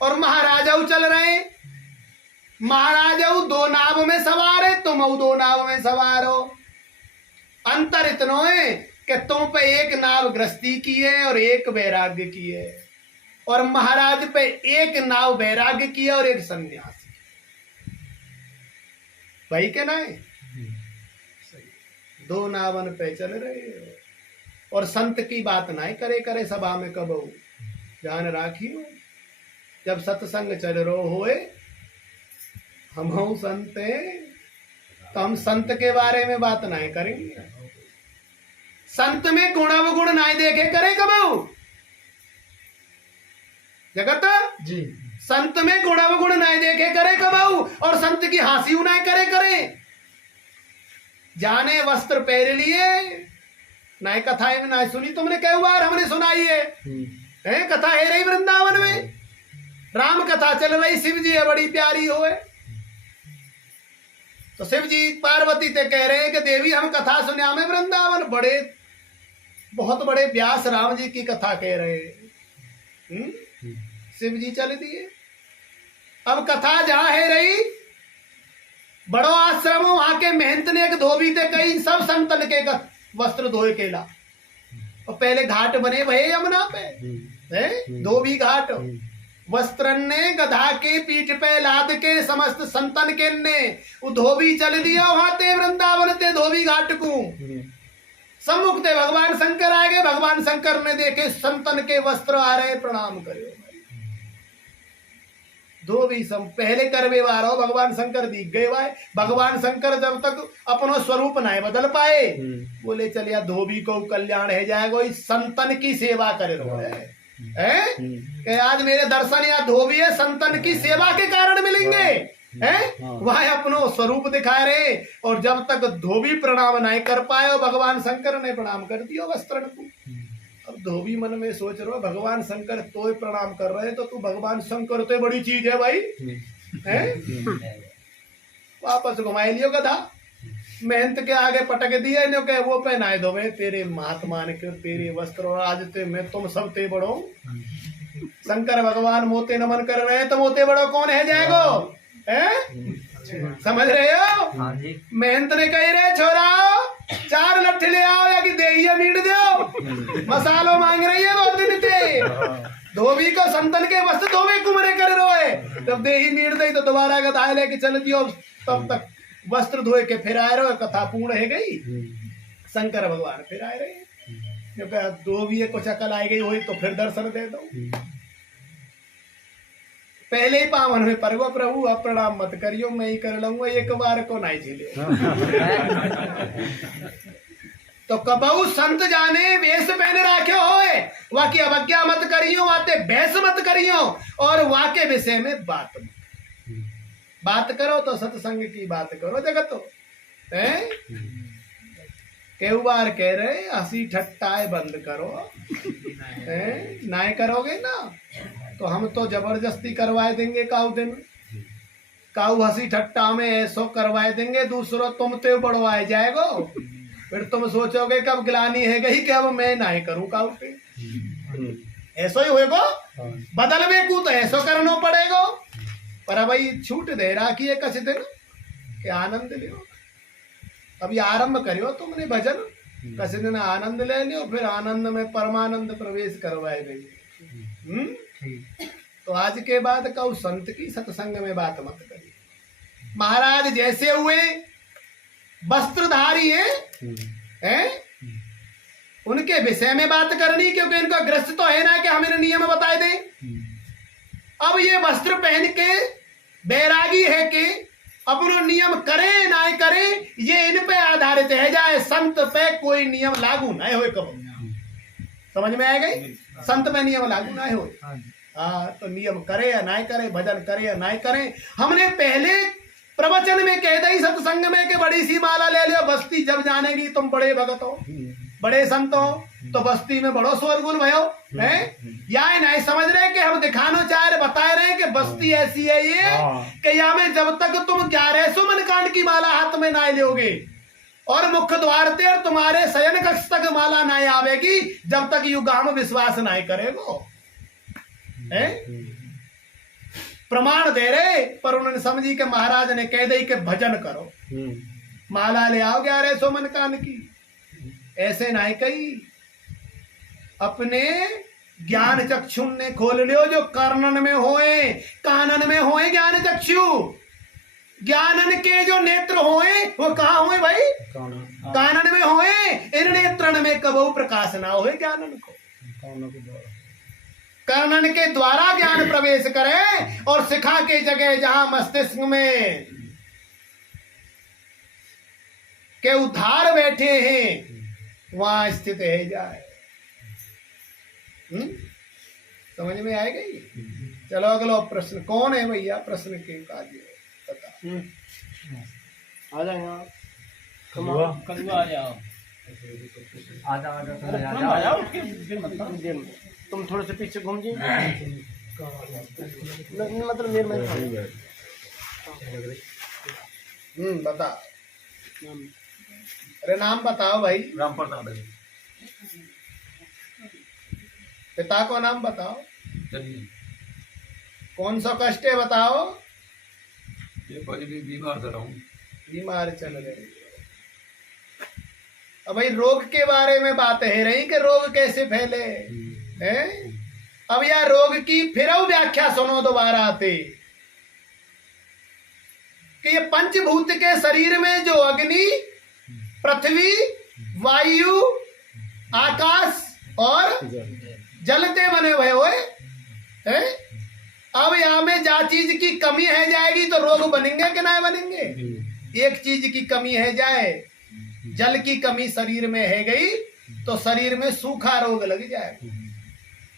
और महाराजा चल रहे हैं, महाराजा 2 नाव में सवार है, तुम 2 नाव में सवार हो। अंतर इतना है कि तुम पे एक नाव गृहस्थी की है और एक वैराग्य की है, और महाराज पे एक नाव वैराग्य की है और एक सन्यास। भाई के ना 2 नावन पे चल रहे हो। और संत की बात ना करे करे सभा में कब ध्यान राखियो, जब सत्संग चल रो होए हम संत हैं तो हम संत के बारे में बात नहीं करेंगे। संत में गुण अवगुण नहीं देखे करे कबू जगत जी, संत में गुण अवगुण नहीं देखे करे कबू, और संत की हासिल नहीं करे करे। जाने वस्त्र पहन लिए, नए कथाएं में नहीं सुनी तुमने, कई बार हमने सुनाई है कथा है रही वृंदावन में, राम कथा चल रही, शिव जी है बड़ी प्यारी होए, तो शिव जी पार्वती ते कह रहे हैं कि देवी हम कथा सुनिया में वृंदावन, बड़े बहुत बड़े व्यास राम जी की कथा कह रहे हैं। शिव जी चल दिए। अब कथा जहां है रही, बड़ो आश्रम वहां के मेहनत ने एक धोबी थे कई सब संतन के वस्त्र धोए केला, और पहले घाट बने भये यमुना पे, धोबी घाट, वस्त्रन ने गधा के पीठ पे लाद के समस्त संतन के ने वो धोबी चल दिया वहां ते वृंदावन ते धोबी घाट को। सम्मुख ते भगवान शंकर आ गए, भगवान शंकर ने देखे संतन के वस्त्र आ रहे, प्रणाम करो। धोबी सम पहले करवे वारो भगवान शंकर दिख गए भाई, भगवान शंकर जब तक अपनो स्वरूप नहीं बदल पाए, बोले चलिए धोबी को कल्याण है जाएगा, इस संतन की सेवा करे रहो है? आज मेरे दर्शन या धोबी है संतन की सेवा के कारण मिलेंगे हैं? वह अपनो स्वरूप दिखा रहे, और जब तक धोबी प्रणाम नहीं कर पाए भगवान शंकर ने प्रणाम कर दिया वस्त्र को। अब धोबी मन में सोच रहा भगवान शंकर तो प्रणाम कर रहे तो तू भगवान शंकर तो बड़ी चीज है भाई हैं? वापस घुमाई लियो गधा, मेहनत के आगे पटक दिए नो के वो पहनाए दो भाई तेरे महात्मा ने के तेरे वस्त्र, और आज ते मैं तुम सब ते बड़ो शंकर भगवान मोते नमन कर रहे हैं, तो मोते बड़ो कौन है जाएगो हैं? समझ रहे हो? मेहनत ने कही रहे छोरा 4 लट्ठे ले आओ या कि देहिया मीट दो, मसालो मांग रही है बहुत दिन थे। धोबी को संतन के वस्त्र धोबे कुमरे कर रोए, जब देही मीट दई तो दोबारा गधा लेके चल दियो, तब तक वस्त्र धोए के फिर आए रहो, कथा पूर्ण है गई। शंकर भगवान फिर आए रहे, धोबी कुछ अकल आई गई हुई तो फिर दर्शन दे दो। पहले ही पावन में परगो प्रभु अब प्रणाम मत करियो, मैं ही कर लूंगा, एक बार को नहीं झेले। तो कबहू संत जाने वेश पहने राखे होए, वाकी अवज्ञा मत करियो, वाते बहस मत करियो, और वाके विषय में बात करो तो सत्संग की बात करो जगत हैं? कई बार कह रहे हंसी ठट्टाए बंद करो, नहीं करोगे ना तो हम तो जबरदस्ती करवाए देंगे, काऊ दिन काऊ हंसी ठट्टा में ऐसो करवाए देंगे, दूसरों तुम ते बढ़वाए जाएगो, फिर तुम सोचोगे कब गिलानी है गई कि अब मैं नहीं करूं काऊ पे, ऐसा ही होएगा। हाँ। बदलवे को तो ऐसो करना पड़ेगा। पर भाई छूट दे राखी है कछ दिन के आनंद लियो। अभी आरंभ करियो तुमने भजन, कछ दिन आनंद ले लियो, फिर आनंद में परमानंद प्रवेश करवाए गई। तो आज के बाद कहो संत की सत्संग में बात मत करिए। महाराज जैसे हुए वस्त्रधारी हैं, उनके विषय में बात करनी, क्योंकि इनका ग्रस्त तो है ना कि हम इन्हें नियम बताए दें। अब ये वस्त्र पहन के बैरागी है कि अपनो नियम करे ना करे, ये इन पे आधारित है। जाए संत पे कोई नियम लागू ना हो, कब समझ में आ गई? संत पे नियम लागू ना हो। हाँ, तो नियम करे या ना करे, भजन करे या ना करे। हमने पहले प्रवचन में कह दी सत्संग में कि बड़ी सी माला ले लो, बस्ती जब जानेगी तुम बड़े भगत हो, बड़े संत हो, तो बस्ती में बड़ो शोरगुल भयो है। या नहीं समझ रहे कि हम दिखानो चाह रहे, बता रहे कि बस्ती ऐसी है ये कि यहाँ में जब तक तुम 1100 मनकांड की माला हाथ में ना लोगे और मुख्य द्वार ते और तुम्हारे शयन कक्ष तक माला ना आवेगी, जब तक यु गांव विश्वास ना करेगो। प्रमाण दे रहे, पर उन्होंने समझी कि महाराज ने कह दी कि भजन करो, माला ले आओ 1100 मनकांड की। ऐसे ना कही, अपने ज्ञान चक्षु ने खोल लियो, जो कर्णन में होए कानन में होए ज्ञान चक्षु। ज्ञानन के जो नेत्र होए वो कहाँ होए भाई? कानन में होए। इन नेत्रन में कबो प्रकाश ना होए ज्ञानन को। कर्णन के द्वारा ज्ञान प्रवेश करे और शिखा के जगह जहां मस्तिष्क में के उद्धार बैठे हैं वहां स्थित है जाए। समझ में आएगा ये? चलो अगला प्रश्न कौन है भैया? प्रश्न के कार्य बता। आ जाएंगे आप। कलुआ आ जाओ, आ जाओ उसके फिर मतलब तुम थोड़े से पीछे घूम जाइए, मतलब मेरे में बता। अरे नाम बताओ भाई। राम प्रसाद है। पिता को नाम बताओ। कौन सा कष्ट है बताओ। ये भी बीमार चल रहा हूँ। बीमार चल रहे। अब भाई रोग के बारे में बात है रही कि रोग कैसे फैले हैं। अब यार रोग की फिर व्याख्या सुनो दोबारा आते कि ये पंचभूत के शरीर में जो अग्नि, पृथ्वी, वायु, आकाश और जलते बने हुए हैं। अब यहाँ में जा चीज की कमी है जाएगी तो रोग बनेंगे कि नहीं बनेंगे? एक चीज की कमी है जाए, जल की कमी शरीर में है गई तो शरीर में सूखा रोग लग जाए।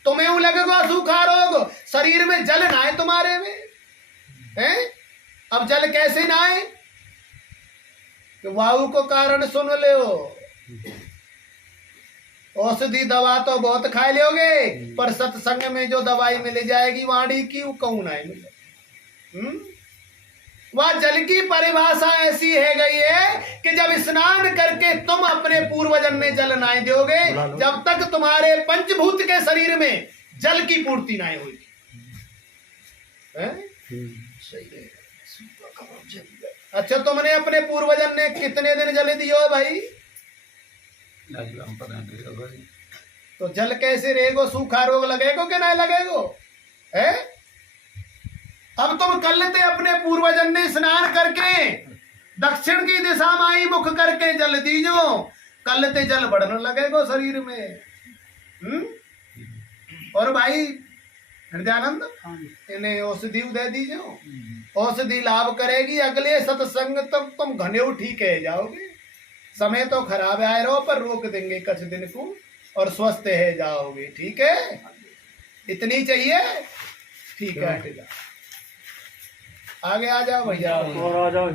तुम्हें वो लगेगा सूखा रोग, शरीर में जल ना है तुम्हारे में है। अब जल कैसे ना है? तो वायु को कारण सुन लो। औषधि दवा तो बहुत खा लोगे, पर सत्संग में जो दवाई मिल जाएगी वाणी की वो कहूं ना मिले। वह जल की परिभाषा ऐसी है गई है कि जब स्नान करके तुम अपने पूर्वजन में जल ना दोगे, जब तक तुम्हारे पंचभूत के शरीर में जल की पूर्ति ना होगी। अच्छा, तुमने अपने पूर्वजन ने कितने दिन जल दियो भाई? तो जल कैसे रहेगो? सूखा रोग लगेगो कि नहीं लगेगो? है? अब तुम कलते अपने पूर्वजन ने स्नान करके दक्षिण की दिशा में ही मुख करके जल दीजो, कलते जल बढ़ने लगेगो शरीर में। और भाई हृदयानंद इन्हें औषधि दे दीजो, औषधि लाभ करेगी। अगले सत्संग तक तुम घने ठीक है जाओगे। समय तो खराब आए रहो, पर रोक देंगे कुछ दिन को और स्वस्थ है जाओगे। ठीक है, इतनी चाहिए। ठीक है, आगे आ जाओ भैया। और आ जाओ।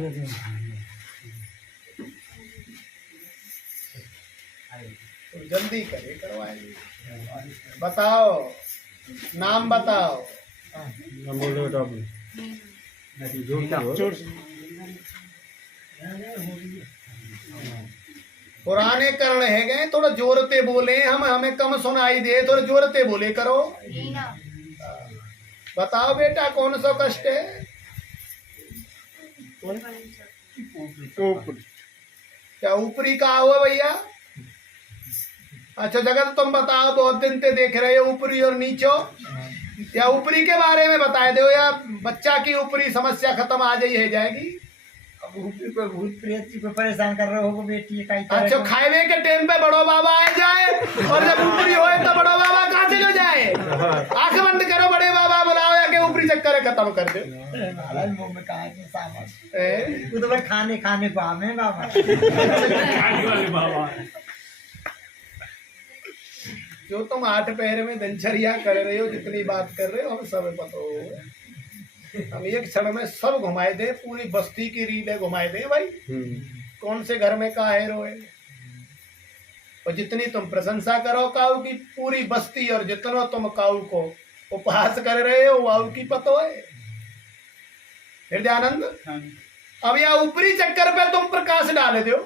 तो जल्दी करे करवाएंगे। बताओ, नाम बताओ। पुराने कर्ण है गए, थोड़ा जोरते बोले, हमें कम सुनाई दे, थोड़ा जोरते बोले करो। बताओ बेटा कौन सा कष्ट है? क्या ऊपरी कहा हुआ भैया? अच्छा जगत तुम बताओ, बहुत दिन से देख रहे हो ऊपरी और नीचो, या ऊपरी के बारे में बताए दो, या बच्चा की ऊपरी समस्या खत्म आ जाई है जाएगी। अब ऊपरी को भूत प्रेत जी को परेशान कर रहे हो बेटी का। अच्छा खाए के टाइम पे बड़ो बाबा आ जाए, और जब ऊपरी होए तो बड़ो बाबा कहाँ चले जाए? आंख बंद करो, बड़े बाबा बुलाओ, या के ऊपरी चक्कर खत्म कर दो। महाराज मुंह में कहा कि सामस ए? तू तो भाई खाने खाने को आमे बाबा। जो तुम 8 पैर में दिनचर्या कर रहे हो, जितनी बात कर रहे हो, हम सब पता हो। हम एक क्षण में सब घुमाए दे, पूरी बस्ती की रीलें घुमाए दे भाई। कौन से घर में काहे रोए? और जितनी तुम प्रशंसा करो काऊ की, पूरी बस्ती और जितना तुम काऊ को उपहास कर रहे हो वाऊ की पतो है। हृदयानंद, अब यह ऊपरी चक्कर पे तुम प्रकाश डाल दो।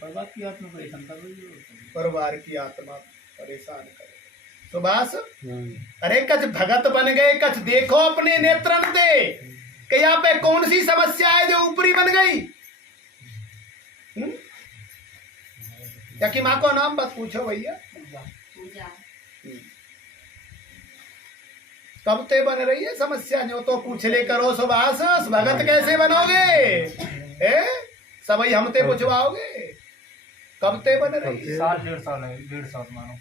परिवार की आत्मा परेशान कर रही है। परिवार की आत्मा परेशान करे। सुभाष, अरे कच भगत बन गए, कच देखो अपने नेत्रन से कि यहाँ पे कौन सी समस्या है जो ऊपरी बन गई। या कि माँ को नाम बस पूछो भैया, कब ते बन रही है समस्या? जो तो पूछ ले करो सुभाष, भगत कैसे बनोगे? सबई हम ते पूछवाओगे, कब ते बन रही है? 1.5 साल है, 1.5 साल मानो।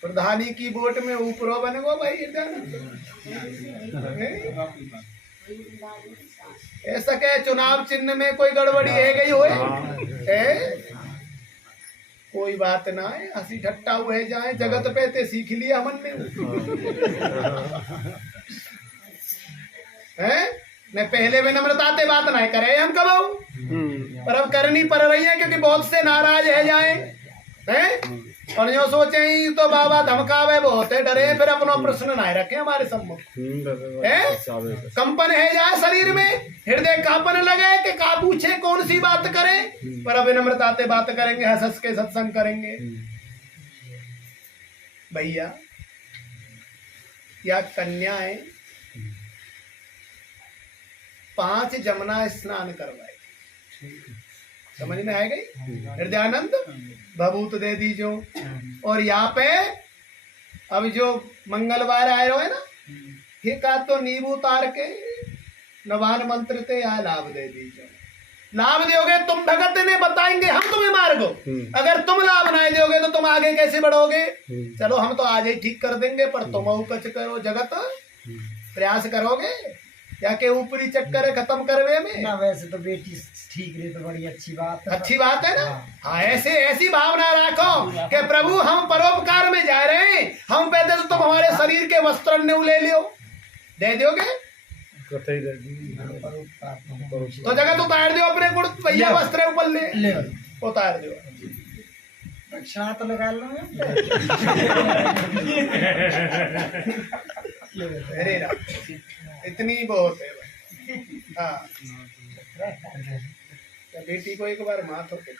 प्रधानी की वोट में ऊपरो बनेगो भाई। ऐसा क्या चुनाव चिन्ह में कोई गड़बड़ी है गई होए? कोई बात ना है, हंसी ठट्टा हुए जाए, जगत पे ते सीख लिया हमन ने। मैं पहले विनम्रता ते बात ना करे हम कबाऊ, पर अब करनी पड़ रही है क्योंकि बहुत से नाराज है जाए हैं, और जो सोचे ही तो बाबा धमकावे बहुत है, डरे फिर अपना प्रश्न ना रखे हमारे सम्मुख। कंपन है जाए शरीर में, हृदय कांपने लगे कि का पूछे कौन सी बात करे, पर अब विनम्रता से बात करेंगे, हंस हंस के सत्संग करेंगे। भैया या कन्या है 5 जमुना स्नान करवाए, समझ में आ गई? हृदयानंद भभूत दे दीजो। और यहाँ पे अब जो मंगलवार आए रहो है ना, ये का तो नींबू उतार के नवान मंत्र ते यहाँ लाभ दे दीजो। लाभ दोगे तुम, भगत ने बताएंगे हम तुम्हें मार्गो। अगर तुम लाभ नहीं दोगे तो तुम आगे कैसे बढ़ोगे? चलो हम तो आज ही ठीक कर देंगे, पर तुम कच करो जगत, प्रयास करोगे या के ऊपरी चक्कर खत्म करवे में ना। वैसे तो बेटी ठीक रही तो बड़ी अच्छी बात है। अच्छी बात है ना। हाँ, ऐसी भावना रखो कि प्रभु हम परोपकार में जा रहे हैं, हम पैदल तो तुम हमारे शरीर के वस्त्र ले लियो, दे दोगे तो जगत उतार दो अपने गुण भैया, वस्त्र ऊपर ले उतार दो। दक्षिणा तो लगा लो। अरे राम, इतनी बहुत है भाई। हाँ, बेटी को एक बार माथ होके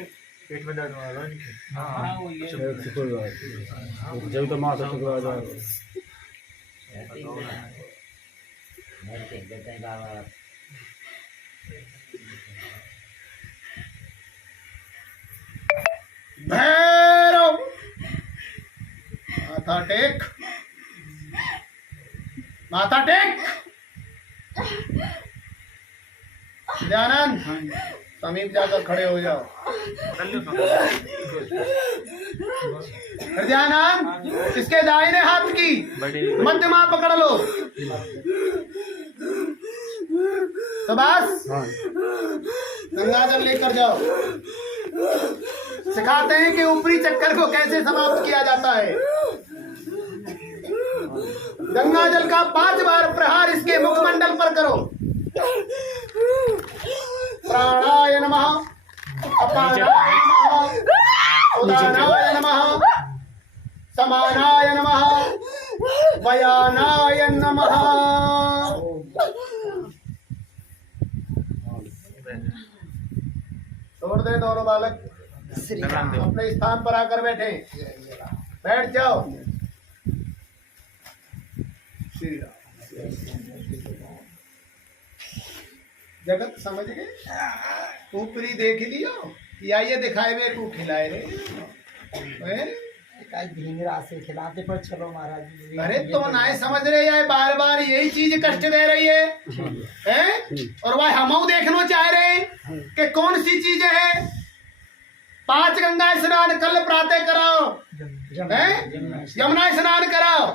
पेट में दर्द हो रहा है। हाँ वो ये जब तो माथा टुकड़ा जा रहा भैरव, माथा टेक, माथा टेक। दयानंद समीप जाकर खड़े हो जाओ। दयानंद इसके दाहिने हाथ की मध्यमा पकड़ लो। सुभाष गंगाजल लेकर जाओ। सिखाते हैं कि ऊपरी चक्कर को कैसे समाप्त किया जाता है। गंगाजल का 5 बार प्रहार इसके मुखमंडल पर करो। प्राणाय नमः, अपानाय नमः, उदानाय नमः, समानाय नमः, वयानाय नमः। छोड़ महोदय दोनों बालक श्री राम। अपने स्थान पर आकर बैठे। बैठ जाओ। श्री राम। जगत समझ गए? ऊपरी देख लियो या ये दिखाए वे तू खिलाए रे हैं? ढींगरा से खिलाते पर चलो महाराज जी। अरे तो ना समझ रहे यार, बार बार यही चीज कष्ट दे रही है हैं? और वह हम देखना चाह रहे हैं कि कौन सी चीजें हैं। 5 गंगा स्नान कल प्रातः कराओ हैं? यमुना स्नान कराओ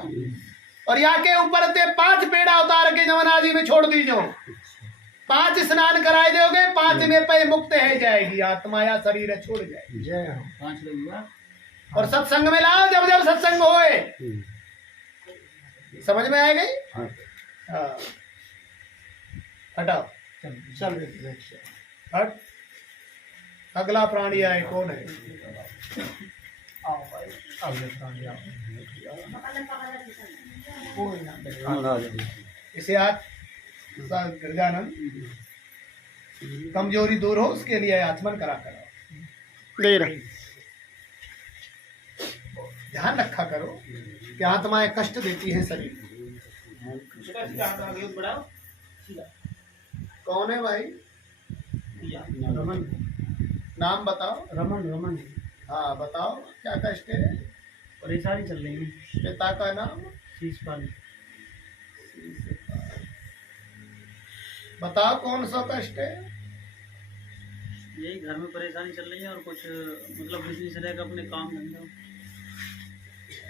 और यहाँ के ऊपर से 5 पेड़ा उतार के यमुना जी में छोड़ दीजो। 5 स्नान कराए दोगे, 5 में पे मुक्त है जाएगी आत्मा या शरीर छोड़ जाएगी। जय हो। 5 लोग हुआ। और सत्संग में लाओ, जब जब सत्संग होए। समझ में आ गई? हाँ। हटाओ। चल हट। अगला प्राणी आए, कौन है? आओ भाई, अगले प्राणी आओ। कोई ना इसे आज गजानंद कमजोरी दूर हो उसके लिए आचमन करा करो। ध्यान रखा करो कि आत्माएं कष्ट देती है शरीर को। बढ़ाओ। कौन है भाई? रमन। नाम बताओ। रमन। हाँ बताओ, क्या कष्ट है? परेशानी चल रही है। पिता का नाम? शीशपाल। बताओ कौन सा कष्ट है? यही घर में परेशानी चल रही है और कुछ मतलब बिजनेस रहेगा अपने काम धंधा।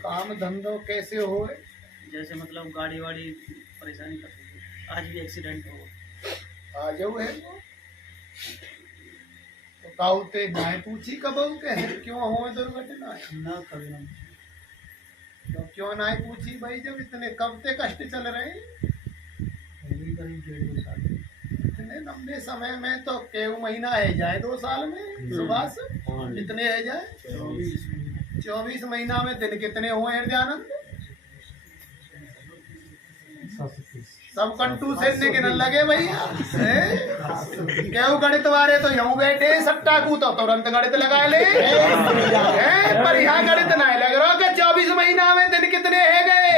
काम धंधो कैसे हो? जैसे मतलब गाड़ी वाड़ी परेशानी कर रही है। आज भी एक्सीडेंट हो। आ जाओ है तो काउते नाय पूछी कब के क्यों हो दुर्घटना? ना कभी ना। तो क्यों नाय पूछी भाई, जब इतने कब से कष्ट चल रहे हैं? करीब 1.5-2 साल। इतने लंबे समय में तो केव महीना है जाए 2 साल में सुबह से इतने है जाए 24 महीना में दिन कितने हुए हृदयानंद? सब कंटू से गिनन लगे भैया। केव गणित वाले तो यूं बैठे, सट्टा को तो तुरंत गणित लगा ले पर यहाँ गणित ना लग रहा कि 24 महीना में दिन कितने है गए।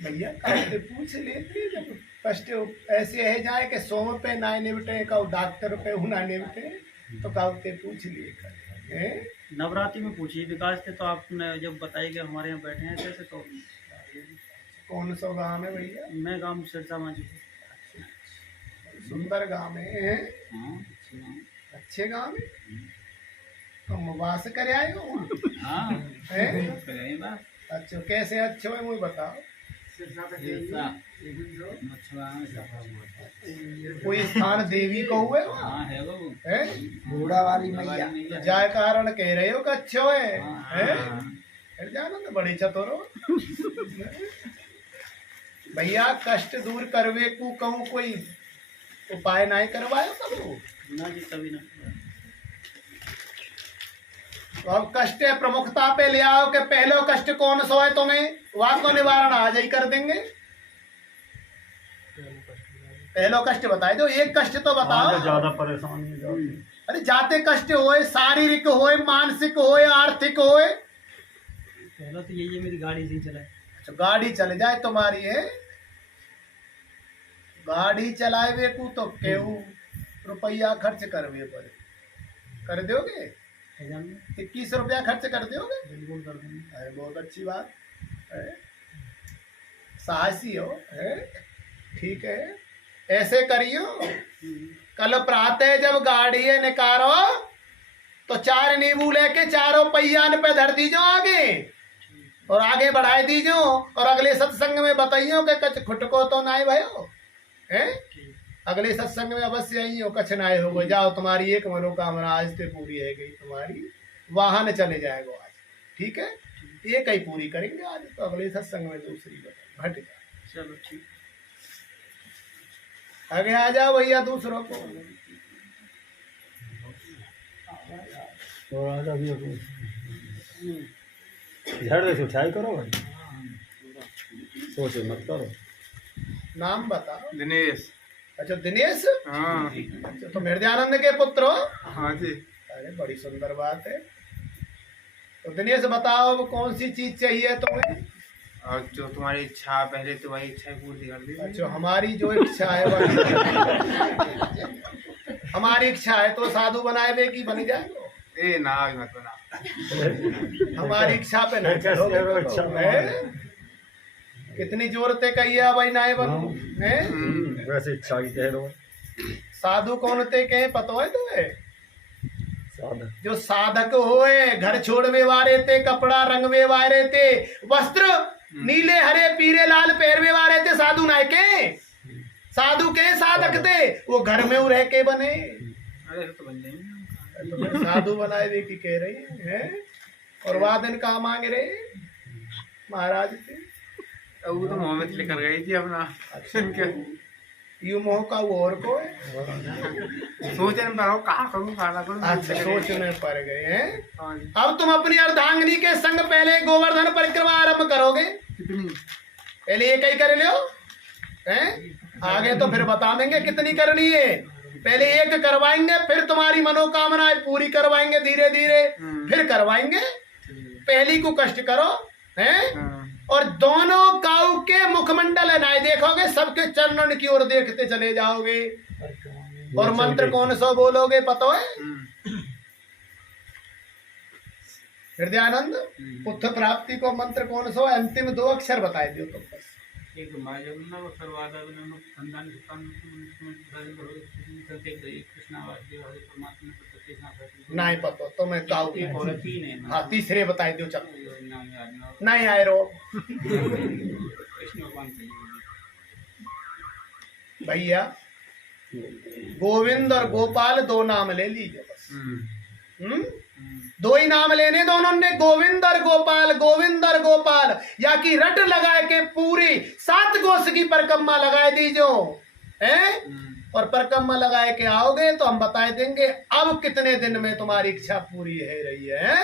भैया काहे पूछ लेते, जब कष्ट ऐसे है जाए कि 100 पे ना निपटे का डॉक्टर पे ना निपटे तो काउते पूछ लिए कर। नवरात्रि में पूछिए विकास थे तो आपने जब बताई कि हमारे यहाँ बैठे हैं ऐसे तो कौन सा गाँव है भैया? मैं गाँव सिरसा मांझी। सुंदर गाँव है। अच्छे गाँव में तुम वास कर आए हो? अच्छा कैसे अच्छे हो मुझे बताओ। कोई स्थान देवी को हुए है? बूढ़ा वाली मैया। जाय कारण कह रहे हो कि अच्छे है? जानो तो बड़ी चतुर हो भैया। कष्ट दूर करवे को कहूँ कोई उपाय नहीं करवायो कबू? ना जी कभी ना। तो अब कष्ट है प्रमुखता पे ले आओ कि पहले कष्ट कौन सा है तुम्हें, वहां को निवारण आज ही कर देंगे। पहलो कष्ट बताए दो, एक कष्ट तो बताओ। ज्यादा परेशानी है जाती। अरे जाते कष्ट होए, शारीरिक होए, मानसिक होए, आर्थिक होए। पहला तो यही है मेरी गाड़ी सही चलाए। अच्छा गाड़ी चल जाए तुम्हारी है, गाड़ी चलाए वे को तो केहू रुपया खर्च करवे पड़े, कर दोगे? 21 रुपया खर्च कर दोगे? बिल्कुल कर देंगे। अरे बहुत अच्छी बात है, साहसी हो है। ठीक है ऐसे करियो, कल प्रातः जब गाड़ी निकालो तो 4 नींबू लेके 4 पहियान पे धर दीजो आगे और आगे बढ़ाए दीजो और अगले सत्संग में बताइयो कि कच खुटको तो नाई भयो है। अगले सत्संग में अवश्य आई हो, कछ नाई हो जाओ, तुम्हारी एक मनोकामना आज से पूरी है गई, तुम्हारी वाहन चले जाएगा आज। ठीक है एक ही पूरी करेंगे आज, तो अगले सत्संग में दूसरी घट जाए। चलो ठीक, आगे आ जाओ भैया दूसरों को। तो आजा भी झड़ से उठाई करो भाई, सोचे मत करो। नाम बताओ। दिनेश। अच्छा दिनेश, हाँ अच्छा तुम हृदयानंद के पुत्र हो? हाँ जी। अरे बड़ी सुंदर बात है। तो दिनेश बताओ अब कौन सी चीज चाहिए तुम्हें? और जो तुम्हारी इच्छा, पहले तो वही इच्छा पूरी कर दी। अच्छा हमारी जो इच्छा है वही हमारी इच्छा है तो साधु बनाए दे की बन जाए। ए ना अभी मत बना। हमारी इच्छा पे नहीं चलोगे तो कितनी जोरते कहिए भाई नाय बनू हैं? वैसे इच्छा की कह रहे हो। साधु कौन ते कहे पतो है तुम्हें? साधक जो साधक होए, घर छोड़वे वारे ते, कपड़ा रंगवे वारे ते, वस्त्र नीले हरे पीरे लाल पहरवे वारे थे, साधु नाय के। साधु के साधक थे, वो घर में रह के बने। अरे तो बन जाएंगे। तो साधु बनाए दे की कह रही है। और वादन कहाँ मांग रहे महाराज थे? अब वो तो मोहम्मद लेकर गई थी अपना। यू मोह का वो और को है। सोचने में पड़ा कहाँ करूँ कहाँ ना करूँ। अच्छा सोचने पड़ गए हैं। हाँ जी। अब तुम अपनी अर्धांगिनी के संग पहले गोवर्धन परिक्रमा आरंभ करोगे। कितनी? पहले एक ही कर लो हैं, आगे तो फिर बता देंगे कितनी करनी है। पहले एक करवाएंगे, फिर तुम्हारी मनोकामनाएं पूरी करवाएंगे धीरे धीरे, फिर करवाएंगे। पहली को कष्ट करो हैं, हाँ। और दोनों काऊ के मुखमंडल है नाय देखोगे, सबके चरणन की ओर देखते चले जाओगे। और मंत्र कौन सा बोलोगे पता है? हृदयानंद पुत्र प्राप्ति को मंत्र कौन सा? अंतिम 2 अक्षर बताए दियो तुम बस। एक मायावना व सर्वादावना संधान परमात्मा नहीं पता तो मैं काऊ एक और तीन है। हाँ तीसरे बताए दियो चल। नाम याद ना हो। नहीं आए रो कृष्ण भगवान के भैया, गोविंद और गोपाल 2 नाम ले लीजिए बस। 2 ही नाम लेने दोनों ने, गोविंद और गोपाल, गोविंद और गोपाल, या कि रट लगाए के पूरी 7 कोस की परिक्रमा लगाए दीजो हैं। और परिक्रमा लगाए के आओगे तो हम बताए देंगे अब कितने दिन में तुम्हारी इच्छा पूरी है रही है।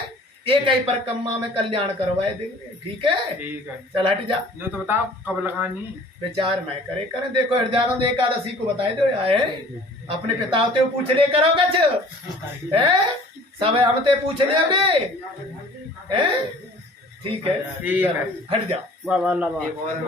एक ही परिक्रमा में कल्याण करवाए देंगे। ठीक है, ठीक है। चल हट जा। ये तो बताओ कब लगानी? विचार मैं करे करें। देखो हृदयानंद एकादशी को बताए दो आए अपने पिता होते पूछ ले करो गच है, सब हमते पूछ ले हैं। ठीक है, चलो, हट जा। एक और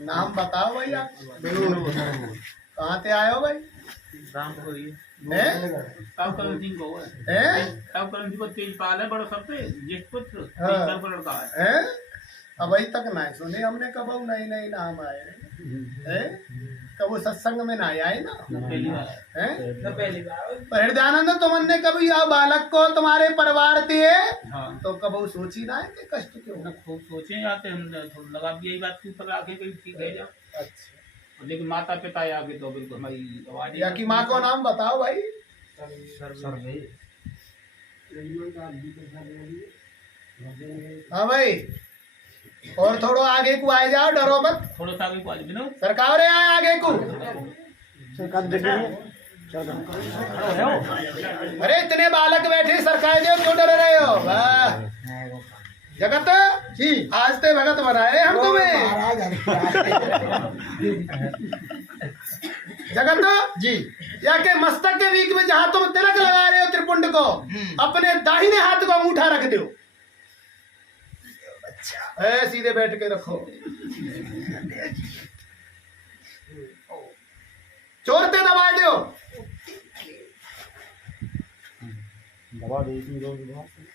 नाम बताओ भैया। कहाँ से आए हो भाई? रामपुरी हैं? तावकरण सिंह को है। हैं? तावकरण सिंह को तेजपाल है बड़ा सबसे ज्येष्ठ पुत्र, हाँ। 3 साल का लड़का है। हैं? अभी तक नहीं सुने हमने, कब नई नई नाम आए हैं, कब सत्संग में नहीं आए ना पहली बार हैं? न पहली बार। तो हृदयानंद तुमने कभी यह बालक को तुम्हारे परिवार दिए हाँ तो कब सोची ना है कि कष्ट क्यों? न खूब सोचे जाते हम थोड़ा लगा भी यही बात के ऊपर आके कहीं ठीक है जा। अच्छा, लेकिन माता पिता आगे तो बिल्कुल हमारी आवाज या की माँ को नाम बताओ भाई। हाँ भाई, और थोड़ा आगे को आए जाओ, डरो मत। थोड़ा सा आगे को आज बिनो सरकार आए आगे को। अरे इतने बालक बैठे सरकार दे, क्यों डर रहे हो? वाह जगत जी, आज ते भगत बनाए हम तुम्हें। जगत जी, या के मस्तक के बीच में जहां तुम तिलक लगा रहे हो त्रिपुंड को, अपने दाहिने हाथ को अंगूठा रख दो। अच्छा, सीधे बैठ के रखो। चोरते दबाए दो। दबा दे इतनी जोर से।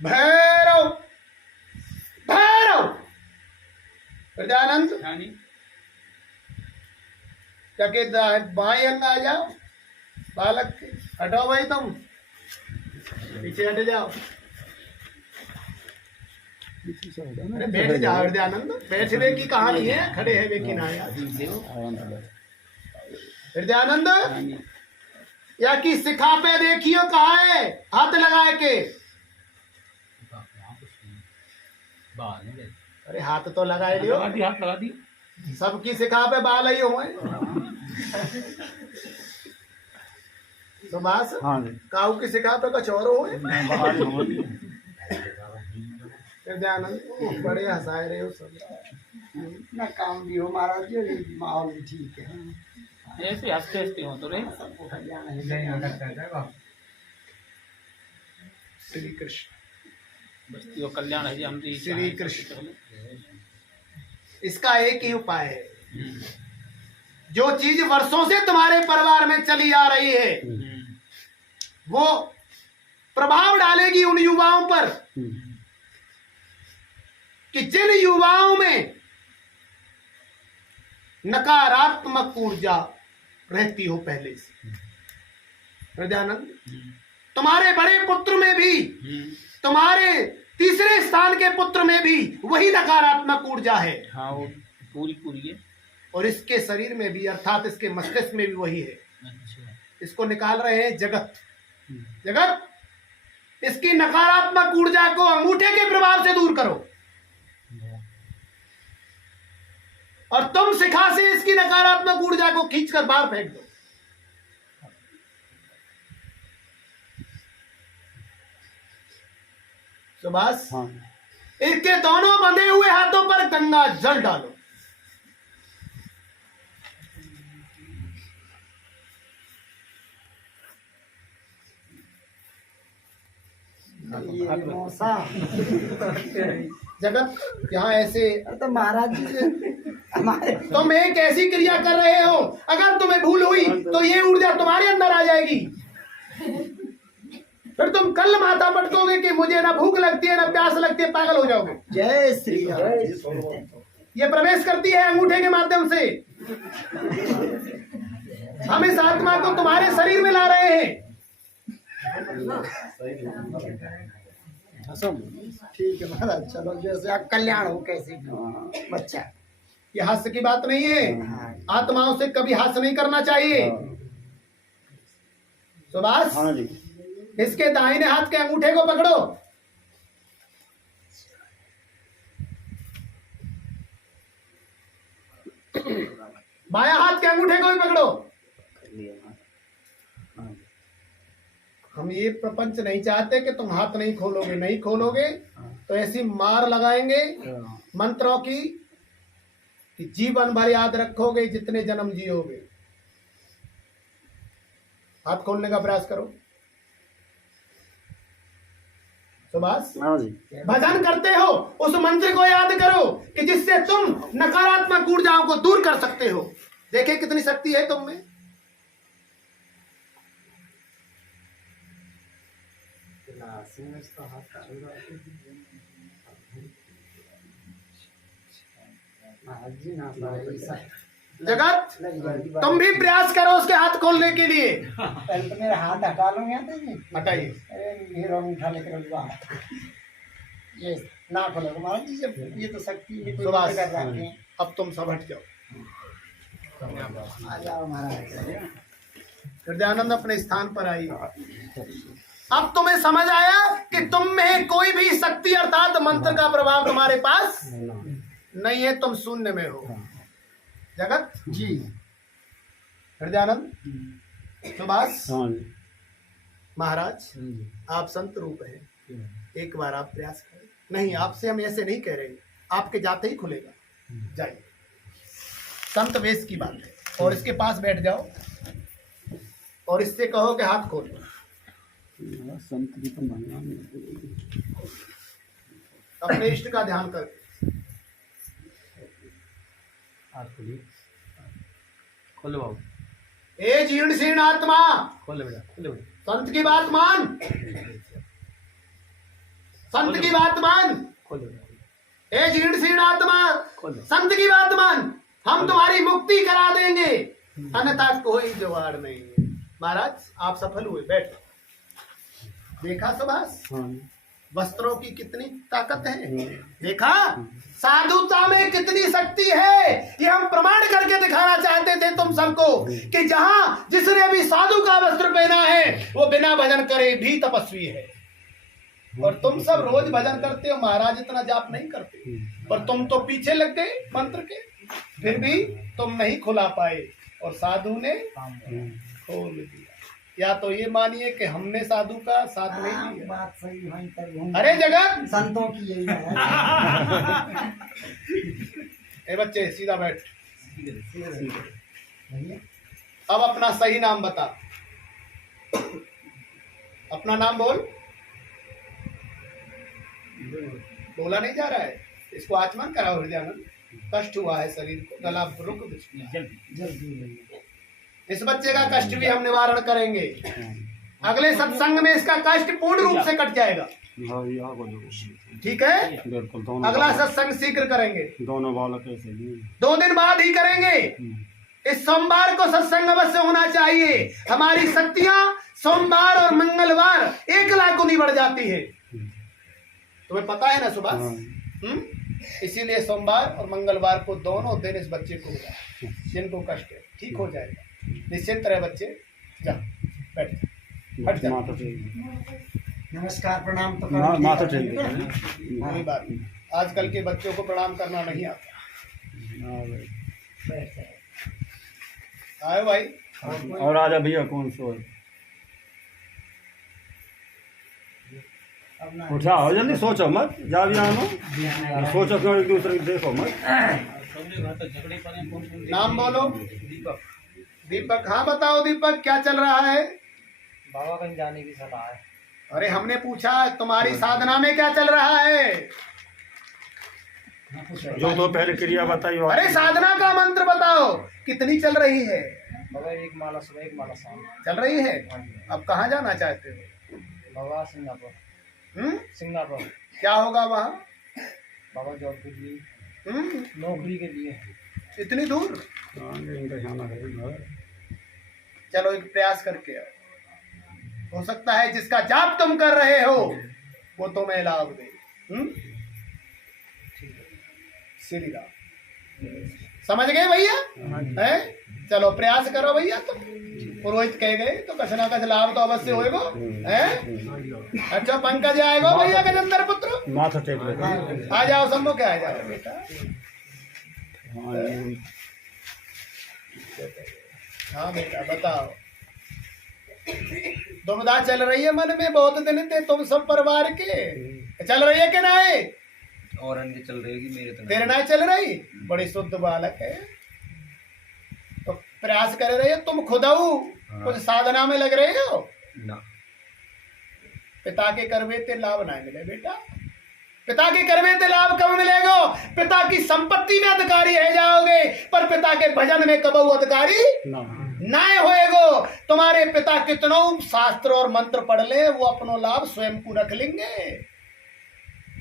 भैरव भैरव हृदयानंद जाके बाएं अंग आ जाओ बालक के। हटाओ भाई, तुम पीछे हट जाओ। अरे बैठ जाओ हृदयानंद, बैठने की कहानी है, खड़े है लेकिन आया। हृदयानंद या कि सिखा पे देखियो कहा है हाथ लगाए के। अरे हाथ तो लगाए लियो, हाथ लगा दी। सबकी सिखा पे बाल ही हुए। सुभाष हाँ जी काऊ की सिखा पे कुछ और हुए। बाहर होती हृदयानंद बड़े हंसाए रहे हो सब। ना काम भी हो महाराज जी, और माहौल भी ठीक है। ऐसे हंसते हंसते हो तो रे। सबको कल्याण है। श्री कृष्ण बस्ती और कल्याण है जी, हम तो श्री कृष्ण। इसका एक ही उपाय है, जो चीज वर्षों से तुम्हारे परिवार में चली आ रही है वो प्रभाव डालेगी उन युवाओं पर कि जिन युवाओं में नकारात्मक ऊर्जा रहती हो पहले से। हृदयानंद तुम्हारे बड़े पुत्र में भी, तुम्हारे तीसरे स्थान के पुत्र में भी वही नकारात्मक ऊर्जा है। हाँ वो पूरी है। और इसके शरीर में भी अर्थात इसके मस्तिष्क में भी वही है। अच्छा। इसको निकाल रहे हैं जगत। जगत इसकी नकारात्मक ऊर्जा को अंगूठे के प्रभाव से दूर करो और तुम शिखा से इसकी नकारात्मक ऊर्जा को खींचकर बाहर फेंक दो। सुभाष हाँ इसके दोनों बंधे हुए हाथों पर गंगा जल डालो। ये मौसा जगत यहाँ ऐसे तो महाराज जी से हमारे तुम एक ऐसी क्रिया कर रहे हो, अगर तुम्हें भूल हुई तो ये ऊर्जा तुम्हारे अंदर आ जाएगी। फिर तुम कल माथा पटकोगे कि मुझे ना भूख लगती है ना प्यास लगती है, पागल हो जाओगे। जय श्री राम। ये प्रवेश करती है अंगूठे के माध्यम से। हम इस आत्मा को तुम्हारे शरीर में ला रहे हैं। ठीक है महाराज, चलो जैसे आप कल्याण हो कैसे भी बच्चा। ये हास्य की बात नहीं है, आत्माओं से कभी हास्य नहीं करना चाहिए। सुभाष हाँ जी इसके दाहिने हाथ के अंगूठे को पकड़ो। बायां हाथ के अंगूठे को भी पकड़ो। हम ये प्रपंच नहीं चाहते कि तुम हाथ नहीं खोलोगे। नहीं खोलोगे तो ऐसी मार लगाएंगे मंत्रों की कि जीवन भर याद रखोगे जितने जन्म जियोगे। हाथ खोलने का प्रयास करो। सुभाष हाँ जी भजन करते हो उस मंत्र को याद करो कि जिससे तुम नकारात्मक ऊर्जाओं को दूर कर सकते हो। देखे कितनी शक्ति है तुम में। महाराज जी ना ऐसा जगत तुम भी प्रयास करो उसके हाथ खोलने के लिए। पहले तो मेरा हाथ हटा लो यहाँ से जी। हटाइए। अरे हीरो उठा लेकर बाहर ये ना खोलो महाराज जी, जब ये तो शक्ति ये तो सुभाष कर रहे हैं। अब तुम सब हट जाओ। आ जाओ महाराज। हृदयानंद अपने स्थान पर आइए। अब तुम्हें समझ आया कि तुम में कोई भी शक्ति अर्थात मंत्र का प्रभाव तुम्हारे पास नहीं है, तुम शून्य में हो। जगत जी हृदयानंद सुभाष हाँ जी महाराज आप संत रूप हैं, एक बार आप प्रयास करें। नहीं आपसे हम ऐसे नहीं कह रहे, आपके जाते ही खुलेगा। जाइए, संत वेश की बात है। और इसके पास बैठ जाओ और इससे कहो कि हाथ खोलो। संत की तो महिमा अपने इष्ट का ध्यान करके खोलो बाबू, ए जीर्ण शीर्ण आत्मा, खोलो बेटा, खोलो बेटा, संत की बात मान। संत की बात मान। खोलो बेटा, ए जीर्ण शीर्ण आत्मा, खोलो। संत की बात मान। हम तुम्हारी मुक्ति करा देंगे, अन्यथा कोई जुगाड़ नहीं है। महाराज आप सफल हुए, बैठ। देखा सुभाष हाँ वस्त्रों की कितनी ताकत है, देखा साधुता में कितनी शक्ति है। ये हम प्रमाण करके दिखाना चाहते थे तुम सबको कि जहां जिसने भी साधु का वस्त्र पहना है वो बिना भजन करे भी तपस्वी है। और तुम सब रोज भजन करते हो, महाराज इतना जाप नहीं करते, पर तुम तो पीछे लग गए मंत्र के, फिर भी तुम नहीं खुला पाए और साधु ने खोल दिया। या तो ये मानिए कि हमने साधु का साथ नहीं दिया। बात सही भाई, तब हम अरे जगत संतों की यही है। ए बच्चे सीधा बैठ। भैया, अब अपना सही नाम बता, अपना नाम बोल। बोला नहीं जा रहा है, इसको आचमन कराओ हृदयानंद, कष्ट हुआ है शरीर को, गला रुक जल्दी भैया। इस बच्चे का कष्ट भी हम निवारण करेंगे। अगले सत्संग में इसका कष्ट पूर्ण रूप से कट जाएगा, ठीक है। बिल्कुल, दोनों अगला सत्संग शीघ्र करेंगे, दोनों बालक ऐसे ही 2 दिन बाद ही करेंगे। इस सोमवार को सत्संग अवश्य होना चाहिए। हमारी शक्तियां सोमवार और मंगलवार 1 लाख गुनी बढ़ जाती है, तुम्हें पता है ना सुभाष। इसीलिए सोमवार और मंगलवार को दोनों दिन इस बच्चे को होगा, जिनको कष्ट है ठीक हो जाएगा। निश्चिंत रहे बच्चे, जा बैठ जा, हट जा। नमस्कार प्रणाम तो माता कोई बात नहीं, आजकल के बच्चों को प्रणाम करना नहीं आता। आयो भाई। और आजा भैया, कौन सो उठा हो जल्दी, सोचो मत, जा भी आनो, सोचो क्यों, एक दूसरे को देखो मत। नाम बोलो। दीपक। हाँ बताओ दीपक, क्या चल रहा है? बाबा कहीं जाने की सलाह है। अरे हमने पूछा तुम्हारी साधना में क्या चल रहा है? जो तो पहले क्रिया बताई। अरे साधना का मंत्र बताओ, कितनी चल रही है? बाबा 1 माला सुबह 1 माला शाम। चल रही है। अब कहाँ जाना चाहते हो? बाबा सिंगापुर। सिंगापुर। क्या होगा वहाँ? बाबा जॉब के लिए, नौकरी के लिए। इतनी दूर? चलो एक प्रयास करके आओ, हो सकता है जिसका जाप तुम कर रहे हो वो तुम्हें लाभ दे। श्री राम। समझ गए भैया? हैं? चलो प्रयास करो भैया। तुम पुरोहित कह गए तो कछ ना कछ लाभ तो अवश्य होएगा, हैं? अच्छा पंकज आएगा भैया, गजेंद्र पुत्र माथा टेक ले, आ जाओ, सम्मुख आ जाओ बेटा। हाँ बेटा बताओ, दुविधा चल रही है मन में बहुत दिन से तुम सब परिवार के, चल रही है कि नहीं? और अन्य चल रहेगी, मेरे तो तेरे नहीं चल रही? बड़ी शुद्ध बालक है, तो प्रयास कर रहे हो तुम खुद कुछ साधना में लग रहे हो ना। पिता के करवे ते लाभ ना मिले बेटा। पिता के करवे ते लाभ कब मिलेगा? पिता की संपत्ति में अधिकारी है जाओगे, पर पिता के भजन में कब अधिकारी ना होएगो। तुम्हारे पिता कितनों शास्त्र और मंत्र पढ़ ले, वो अपनो लाभ स्वयं को रख लेंगे।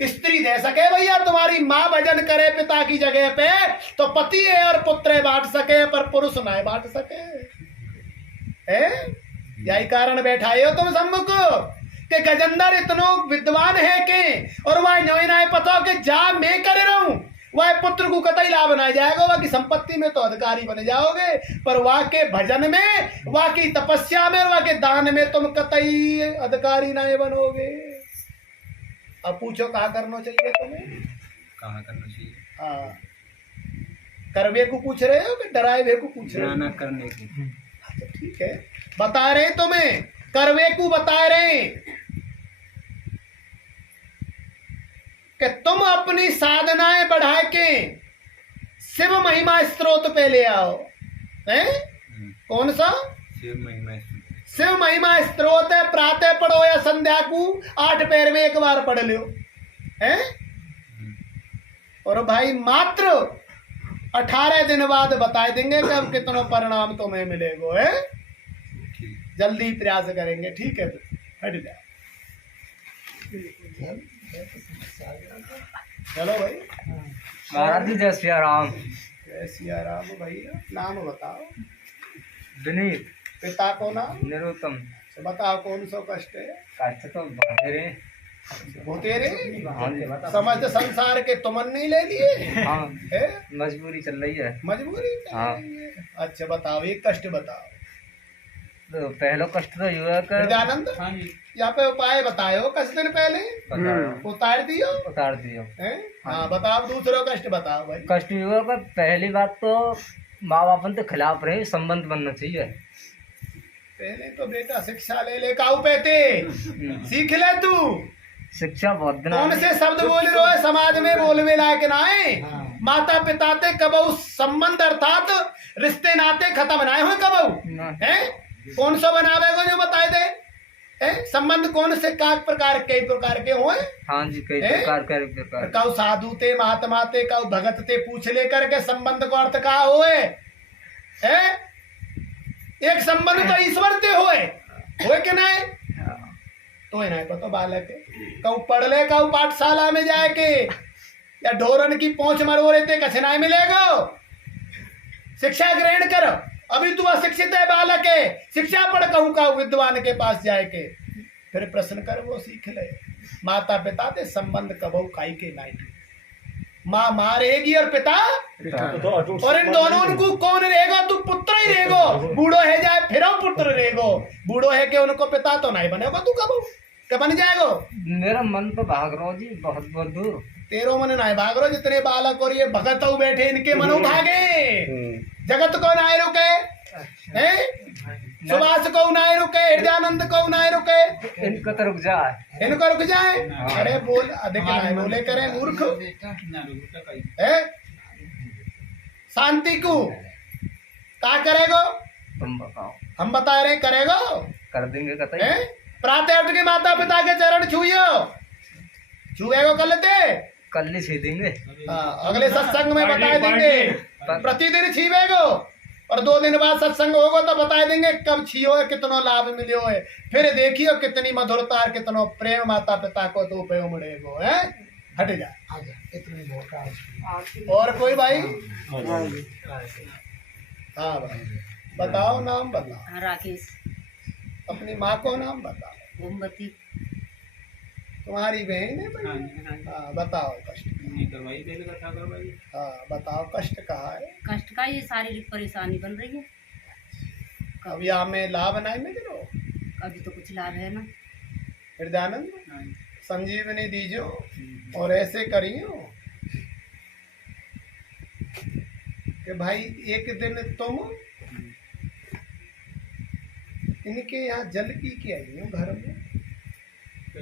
स्त्री दे सके भैया, तुम्हारी माँ भजन करे पिता की जगह पे तो पति है और पुत्र बांट सके, पर पुरुष ना बांट सके। यही कारण बैठाए हो तुम सम्मुख कि गजेंद्र इतनो विद्वान है के, और वह नोई नाय पता के जा मैं करे रहूं, वह पुत्र को कतई लाभ ना जाएगा। वह की संपत्ति में तो अधिकारी बन जाओगे, पर वह के भजन में, वह की तपस्या में, वह के दान में तुम कतई अधिकारी ना बनोगे। अब पूछो कहाँ करना चाहिए तुम्हें? कहाँ करना चाहिए? हाँ, करवे को पूछ रहे हो कि डराए को पूछ रहे हो? ना करने की। अच्छा ठीक है, बता रहे तुम्हें, करवे को बता रहे कि तुम अपनी साधनाएं बढ़ा के शिव महिमा स्त्रोत पे ले आओ। हैं? कौन सा? शिव महिमा। शिव महिमा स्त्रोत है, प्रातः पढ़ो या संध्या को 8 पैर में 1 बार पढ़ लो। हैं? और भाई मात्र 18 दिन बाद बता देंगे कब कितना परिणाम तुम्हें मिलेगा। है जल्दी प्रयास करेंगे, ठीक है? हट जा, चलो भाई। महाराज जी जय सिया राम। जय सिया राम भैया। नाम बताओ। विनीत। पिता को नाम? निरुत्तम। बताओ कौन सा कष्ट है? कष्ट तो बतेरे। वो तेरे हाँ जी। समझ संसार के तुमन नहीं ले लिए हाँ, है मजबूरी चल रही है। मजबूरी कर हाँ। रही है। अच्छा बताओ, एक कष्ट बताओ तो पहला कष्ट तो युवा का हृदयानंद, हाँ जी। यहाँ पे उपाय बतायो कुछ दिन पहले उतार दियो उतार दिया। हैं? हाँ बताओ, दूसरा कष्ट बताओ भाई। कष्ट युवा का पहली बात तो माँ बाप के खिलाफ रहे, संबंध बनना चाहिए। पहले तो बेटा शिक्षा ले ले काऊ पेते सीख ले तू। शिक्षा बहुत दिन कौन से शब्द बोल रहे हो समाज में बोलवे लायक ना है। माता पिता ते कबऊ संबंध अर्थात रिश्ते नाते खत्म ना हो कबऊ हैं। कौन सा बनावेगो जो बताए दे हैं? संबंध कौन से का प्रकार कई प्रकार के होए। हाँ जी, कई हैं? प्रकार। काऊ साधु ते महात्मा ते काऊ भगत ते पूछ ले करके संबंध को अर्थ का होए हैं? एक संबंध तो ईश्वर ते होए कि नहीं तो है ना पता बालक कहूँ पढ़ ले कहूँ पाठशाला में जाए के या ढोरन की पहुंच मरोड़े ते कछनाई मिलेगा। शिक्षा ग्रहण करो, अभी तू अशिक्षित है बालक है, शिक्षा पढ़ कहूँ का विद्वान के पास जाए के फिर प्रश्न कर वो सीख ले। माता पिता ते संबंध कबू काई के नाई, माँ मारेगी और पिता और इन दोनों को कौन रहेगा? तू पुत्र ही रहेगो। बूढ़ो है जाए फिर पुत्र रहेगो, बूढ़ो है कि उनको पिता तो नहीं बनेगा, तू कब बन जाएगो? मेरा मन तो भाग रहा जी, बहुत बहुत दूर। तेरो मन नहीं भाग रो, जितने बालक और ये भगत हो बैठे इनके मनो भागे। जगत को नहीं रुके हैं, सुभाष को नहीं रुके, हृदयानंद को नहीं रुके, इनका तो रुक जाए, इनको रुक जाए। अरे बोल अधिक नहीं बोले करे मूर्ख है। शांति को क्या करेगो? तुम बताओ। हम बता रहे करेगो, कर देंगे कतई। हैं? प्रातः उठ के माता पिता के चरण छुइयो, छुएगो कल ते कल ही छू देंगे। अगले सत्संग में बता देंगे। प्रतिदिन छीवेगो और 2 दिन बाद सत्संग होगा तो बता देंगे कब छियो है, कितना लाभ मिलो है। फिर देखियो कितनी मधुरता और कितना प्रेम माता पिता को तो पे उमड़ेगो है। हट जा, इतनी बहुत और कोई भाई? हाँ भाई बताओ, नाम बताओ। राकेश। अपनी माँ को नाम बताओ। मोमबत्ती। तुम्हारी बहन है भाई? हाँ बताओ कष्ट। हाँ बताओ कष्ट कहाँ है? कष्ट का ये शारीरिक परेशानी बन रही है। अब यहाँ में लाभ नहीं मिल रहा, अभी तो कुछ लाभ है ना। हृदयानंद संजीवनी दीजो और ऐसे करियो कि भाई एक दिन तुम इनके यहाँ जल पी के आई हो घर में।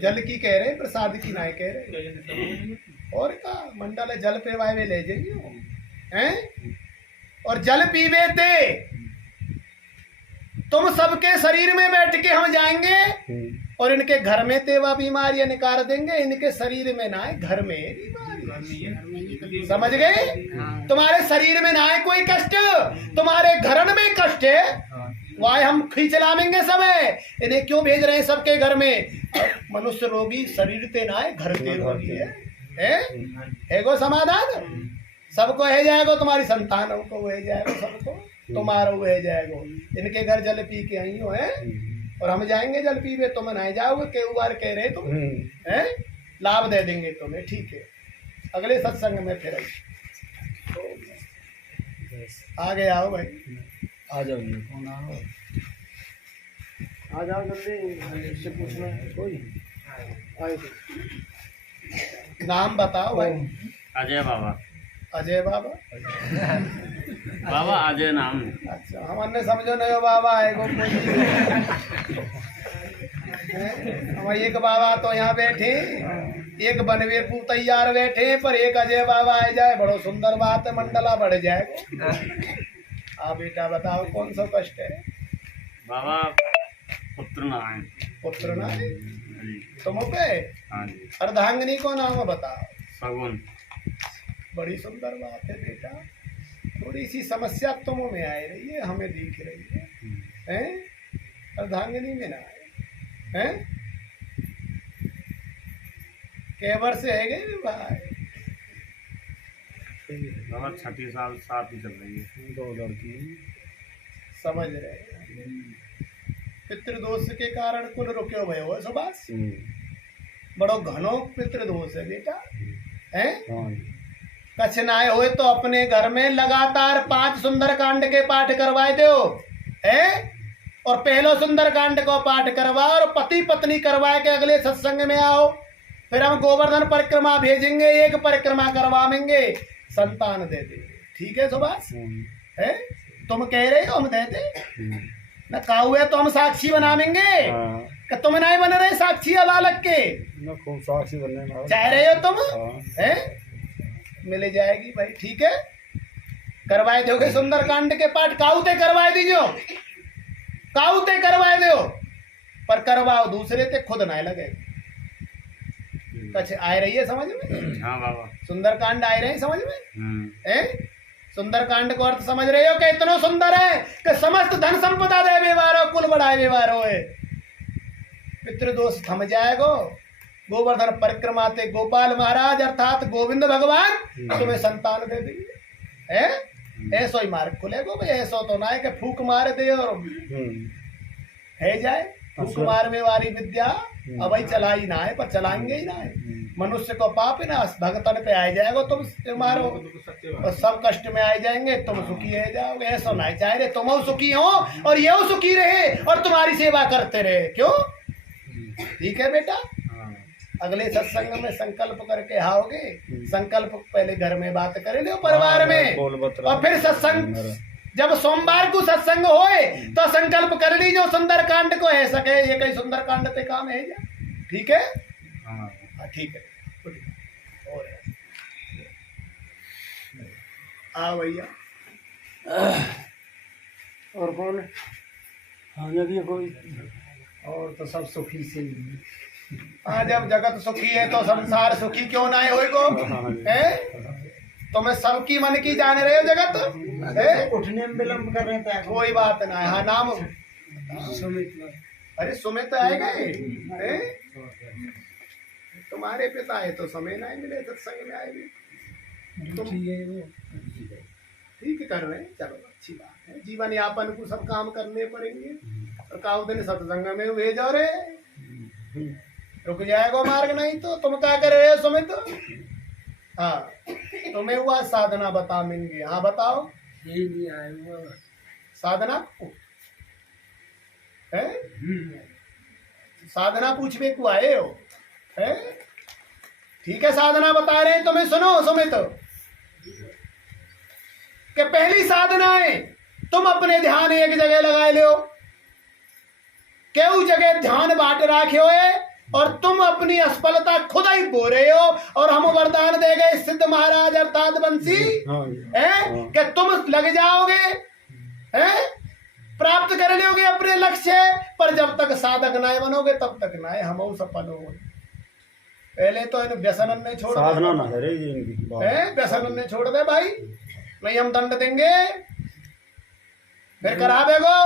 जल की कह रहे, प्रसाद की ना कह रहे। और का मंडल जल पेवाए में ले जाइयो हैं। और जल पीवे थे तुम सबके शरीर में बैठ के हम जाएंगे और इनके घर में तेवा बीमारियां निकाल देंगे। इनके शरीर में ना है, घर में बीमारी। समझ गए? तुम्हारे शरीर में ना है कोई कष्ट, तुम्हारे घरन में कष्ट है। वाह हम खींच लावेंगे सब है। इन्हें क्यों भेज रहे हैं सबके घर में? मनुष्य रोगी शरीर ते ना है, घर ते रोगी है गो समाधान। सबको है जाएगा, तुम्हारी संतानों को है जाएगा, सबको तुम्हारा वो है जाएगा। इनके घर जल पी के आई हो है और हम जाएंगे जल पीवे, तुम नहीं जाओगे के बार कह रहे तुम हैं। लाभ दे देंगे तुम्हें, ठीक है। अगले सत्संग में फिर आगे आओ भाई, आ जाओ। कौन आ जाओ जल्दी से पूछना कोई आए तो। नाम बताओ भाई। अजय बाबा। अजय बाबा? बाबा अजय नाम है। अच्छा हमने समझो नहीं हो बाबा है को हम एक बाबा तो यहाँ बैठे, एक बनवे पू तैयार बैठे, पर एक अजय बाबा आ जाए बड़ो सुंदर बात है, मंडला बढ़ जाएगा। आप बेटा बताओ कौन सा कष्ट है? बाबा पुत्र ना है। पुत्र ना है तुम पे? हाँ जी। अर्धांगिनी को नाम बताओ। सगुन। बड़ी सुंदर बात है बेटा। थोड़ी सी समस्या तुम में आ रही है, हमें दिख रही है, हैं? अर्धांगिनी में ना आए हैं? कै वर्ष है गए भाई? बाबा 36 साल साथ ही चल रही है। 2 लड़की। समझ रहे हैं। पितृदोष के कारण कुल रुके हुए हो सुभाष। बड़ो घनो पितृदोष है बेटा है। हाँ कछ नाय होए तो अपने घर में लगातार 5 सुंदरकांड के पाठ करवाए दो है, और पहलो सुंदरकांड को पाठ करवाओ और पति पत्नी करवाए के अगले सत्संग में आओ। फिर हम गोवर्धन परिक्रमा भेजेंगे, एक परिक्रमा करवाएंगे, संतान दे देंगे। ठीक है सुभाष है, तुम कह रहे हो हम दे दे न, काऊ है तो हम साक्षी बनावेंगे कि तुम नहीं बन रहे साक्षी बालक के, ना खूब साक्षी बनने में चाह रहे हो तुम हाँ। है, मिल जाएगी भाई। ठीक है, करवाए दोगे सुंदरकांड के पाठ, काउते करवाए दीजियो, काउते करवाए दो, पर करवाओ दूसरे ते खुद ना लगे। कछ आए रही है समझ में? हाँ बाबा। सुंदरकांड आए रहे हैं समझ में है? सुंदरकांड को अर्थ समझ रहे हो कि इतना सुंदर है कि समस्त धन संपदा दे व्यवहारो, कुल बढ़ाए व्यवहारो है, पितृदोष थम जाएगो। गोवर्धन परिक्रमा ते गोपाल महाराज अर्थात गोविंद भगवान तुम्हें संतान दे देंगे है। ऐसो ही मार्ग खुलेगो भाई, ऐसो तो ना है कि फूक मार दे और है जाए। फूक मार में वाली विद्या अब ही चलाई ना है, पर चलाएंगे ही ना है। मनुष्य को पाप है ना, भगतन पे आ जाएगा तुम मारो और सब कष्ट में आ जाएंगे, तुम सुखी रह जाओगे। ऐसा नहीं चाह रहे तुम सुखी हो और ये सुखी रहे और तुम्हारी सेवा करते रहे, क्यों? ठीक है बेटा, अगले सत्संग में संकल्प करके आओगे। संकल्प पहले घर में बात करें दो परिवार में, और फिर सत्संग जब सोमवार को सत्संग होए तो संकल्प कर लीजिए सुंदर कांड को है सके, ये कई सुंदर कांड पे काम है जा। ठीक है ठीक है, और आ भैया और कौन आने भी कोई और तो सब सुखी से हाँ, जब जगत सुखी है तो संसार सुखी क्यों ना होएगो है? तो मैं सबकी मन की जान रहे हो जगत है? उठने में विलम्ब कर रहे थे, कोई बात ना है। हाँ नाम सुमित। अरे सुमित आएगा है? तुम्हारे पिता है तो समय ना मिले सत्संग में आएगी। तुम ठीक कर रहे हैं, चलो अच्छी बात है। जीवन यापन को सब काम करने पड़ेंगे, और काउ दिन सत्संग में हुए जा रहे रुक जाएगा मार्ग, नहीं तो तुम क्या कर रहे हो सुमित? हाँ तुम्हें हुआ साधना बताएंगे। हाँ बताओ साधना है, साधना पूछने को आए हो है? ठीक है साधना बता रहे हैं तुम्हें, सुनो सुमित कि पहली साधना है तुम अपने ध्यान एक जगह लगाए लो, केऊ जगह ध्यान बाट राखे हुए, और तुम अपनी असफलता खुद ही बो रहे हो, और हम वरदान दे गए सिद्ध महाराज अर्थात बंसी है कि तुम लग जाओगे है, प्राप्त कर लोगे अपने लक्ष्य। पर जब तक साधक ना बनोगे तब तक ना हम सफल हो। पहले तो इन व्यसनन ने छोड़ साधना ना है इनकी, व्यसनन ने छोड़ दे भाई, नहीं हम दंड देंगे। फिर करावेगो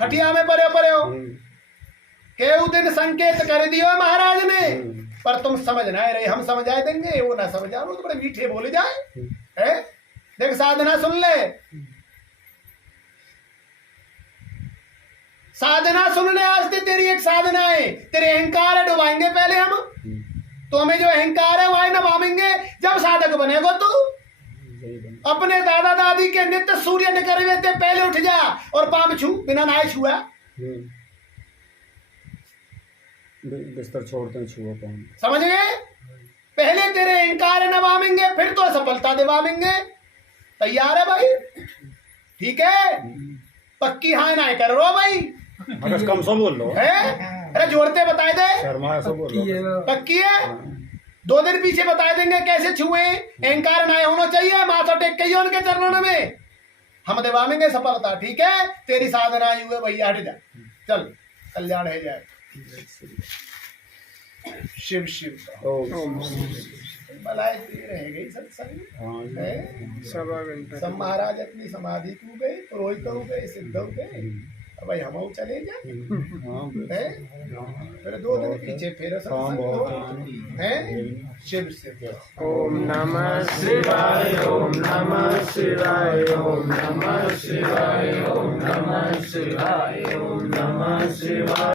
खटिया में परे हो केऊ दिन संकेत कर दियो महाराज ने, पर तुम समझ ना रहे, हम समझाए देंगे, वो ना समझा वो तो बड़े मीठे बोले जाए है। देख साधना सुन ले, साधना सुन ले, आज से तेरी एक साधना है, तेरे अहंकार है डुबाएंगे पहले हम, तो हमें जो अहंकार है वही नभाएंगे। जब साधक बनेगो तू अपने दादा दादी के नित्य सूर्य निकलवे ते पहले उठ जा और पाँव छू, बिना नहाए छुआ बिस्तर छोड़ते हैं छुआ पाँव, समझ गए? पहले तेरे अहंकार नभाएंगे, फिर तो सफलता दिवाएंगे। तैयार है भाई? ठीक है, पक्की हाँ ना कर रो भाई, अगर कम सो बोल लो है? अरे जोड़ते बताए दे, शर्मा सो बोल लो, पक्की है? 2 दिन पीछे बता देंगे कैसे छुए, अहंकार ना होना चाहिए, माथा टेक के उनके चरणों में हम दिवाएंगे सफलता। ठीक है, तेरी साधना आई हुए भैया, हट जा, चल कल्याण है जाए। शिव शिव भलाई रह गई सत्संग है। सब महाराज अपनी समाधि को गए, पुरोहित हो गए, सिद्ध हो गए, अब भाई हम चले जाए है? फिर 2 दिन पीछे फिर सत्संग हो है। शिव शिव। ओम नमः शिवाय, ओम नमः शिवाय, ओम नमः शिवाय, ओम नमः शिवाय, ओम नमः शिवाय।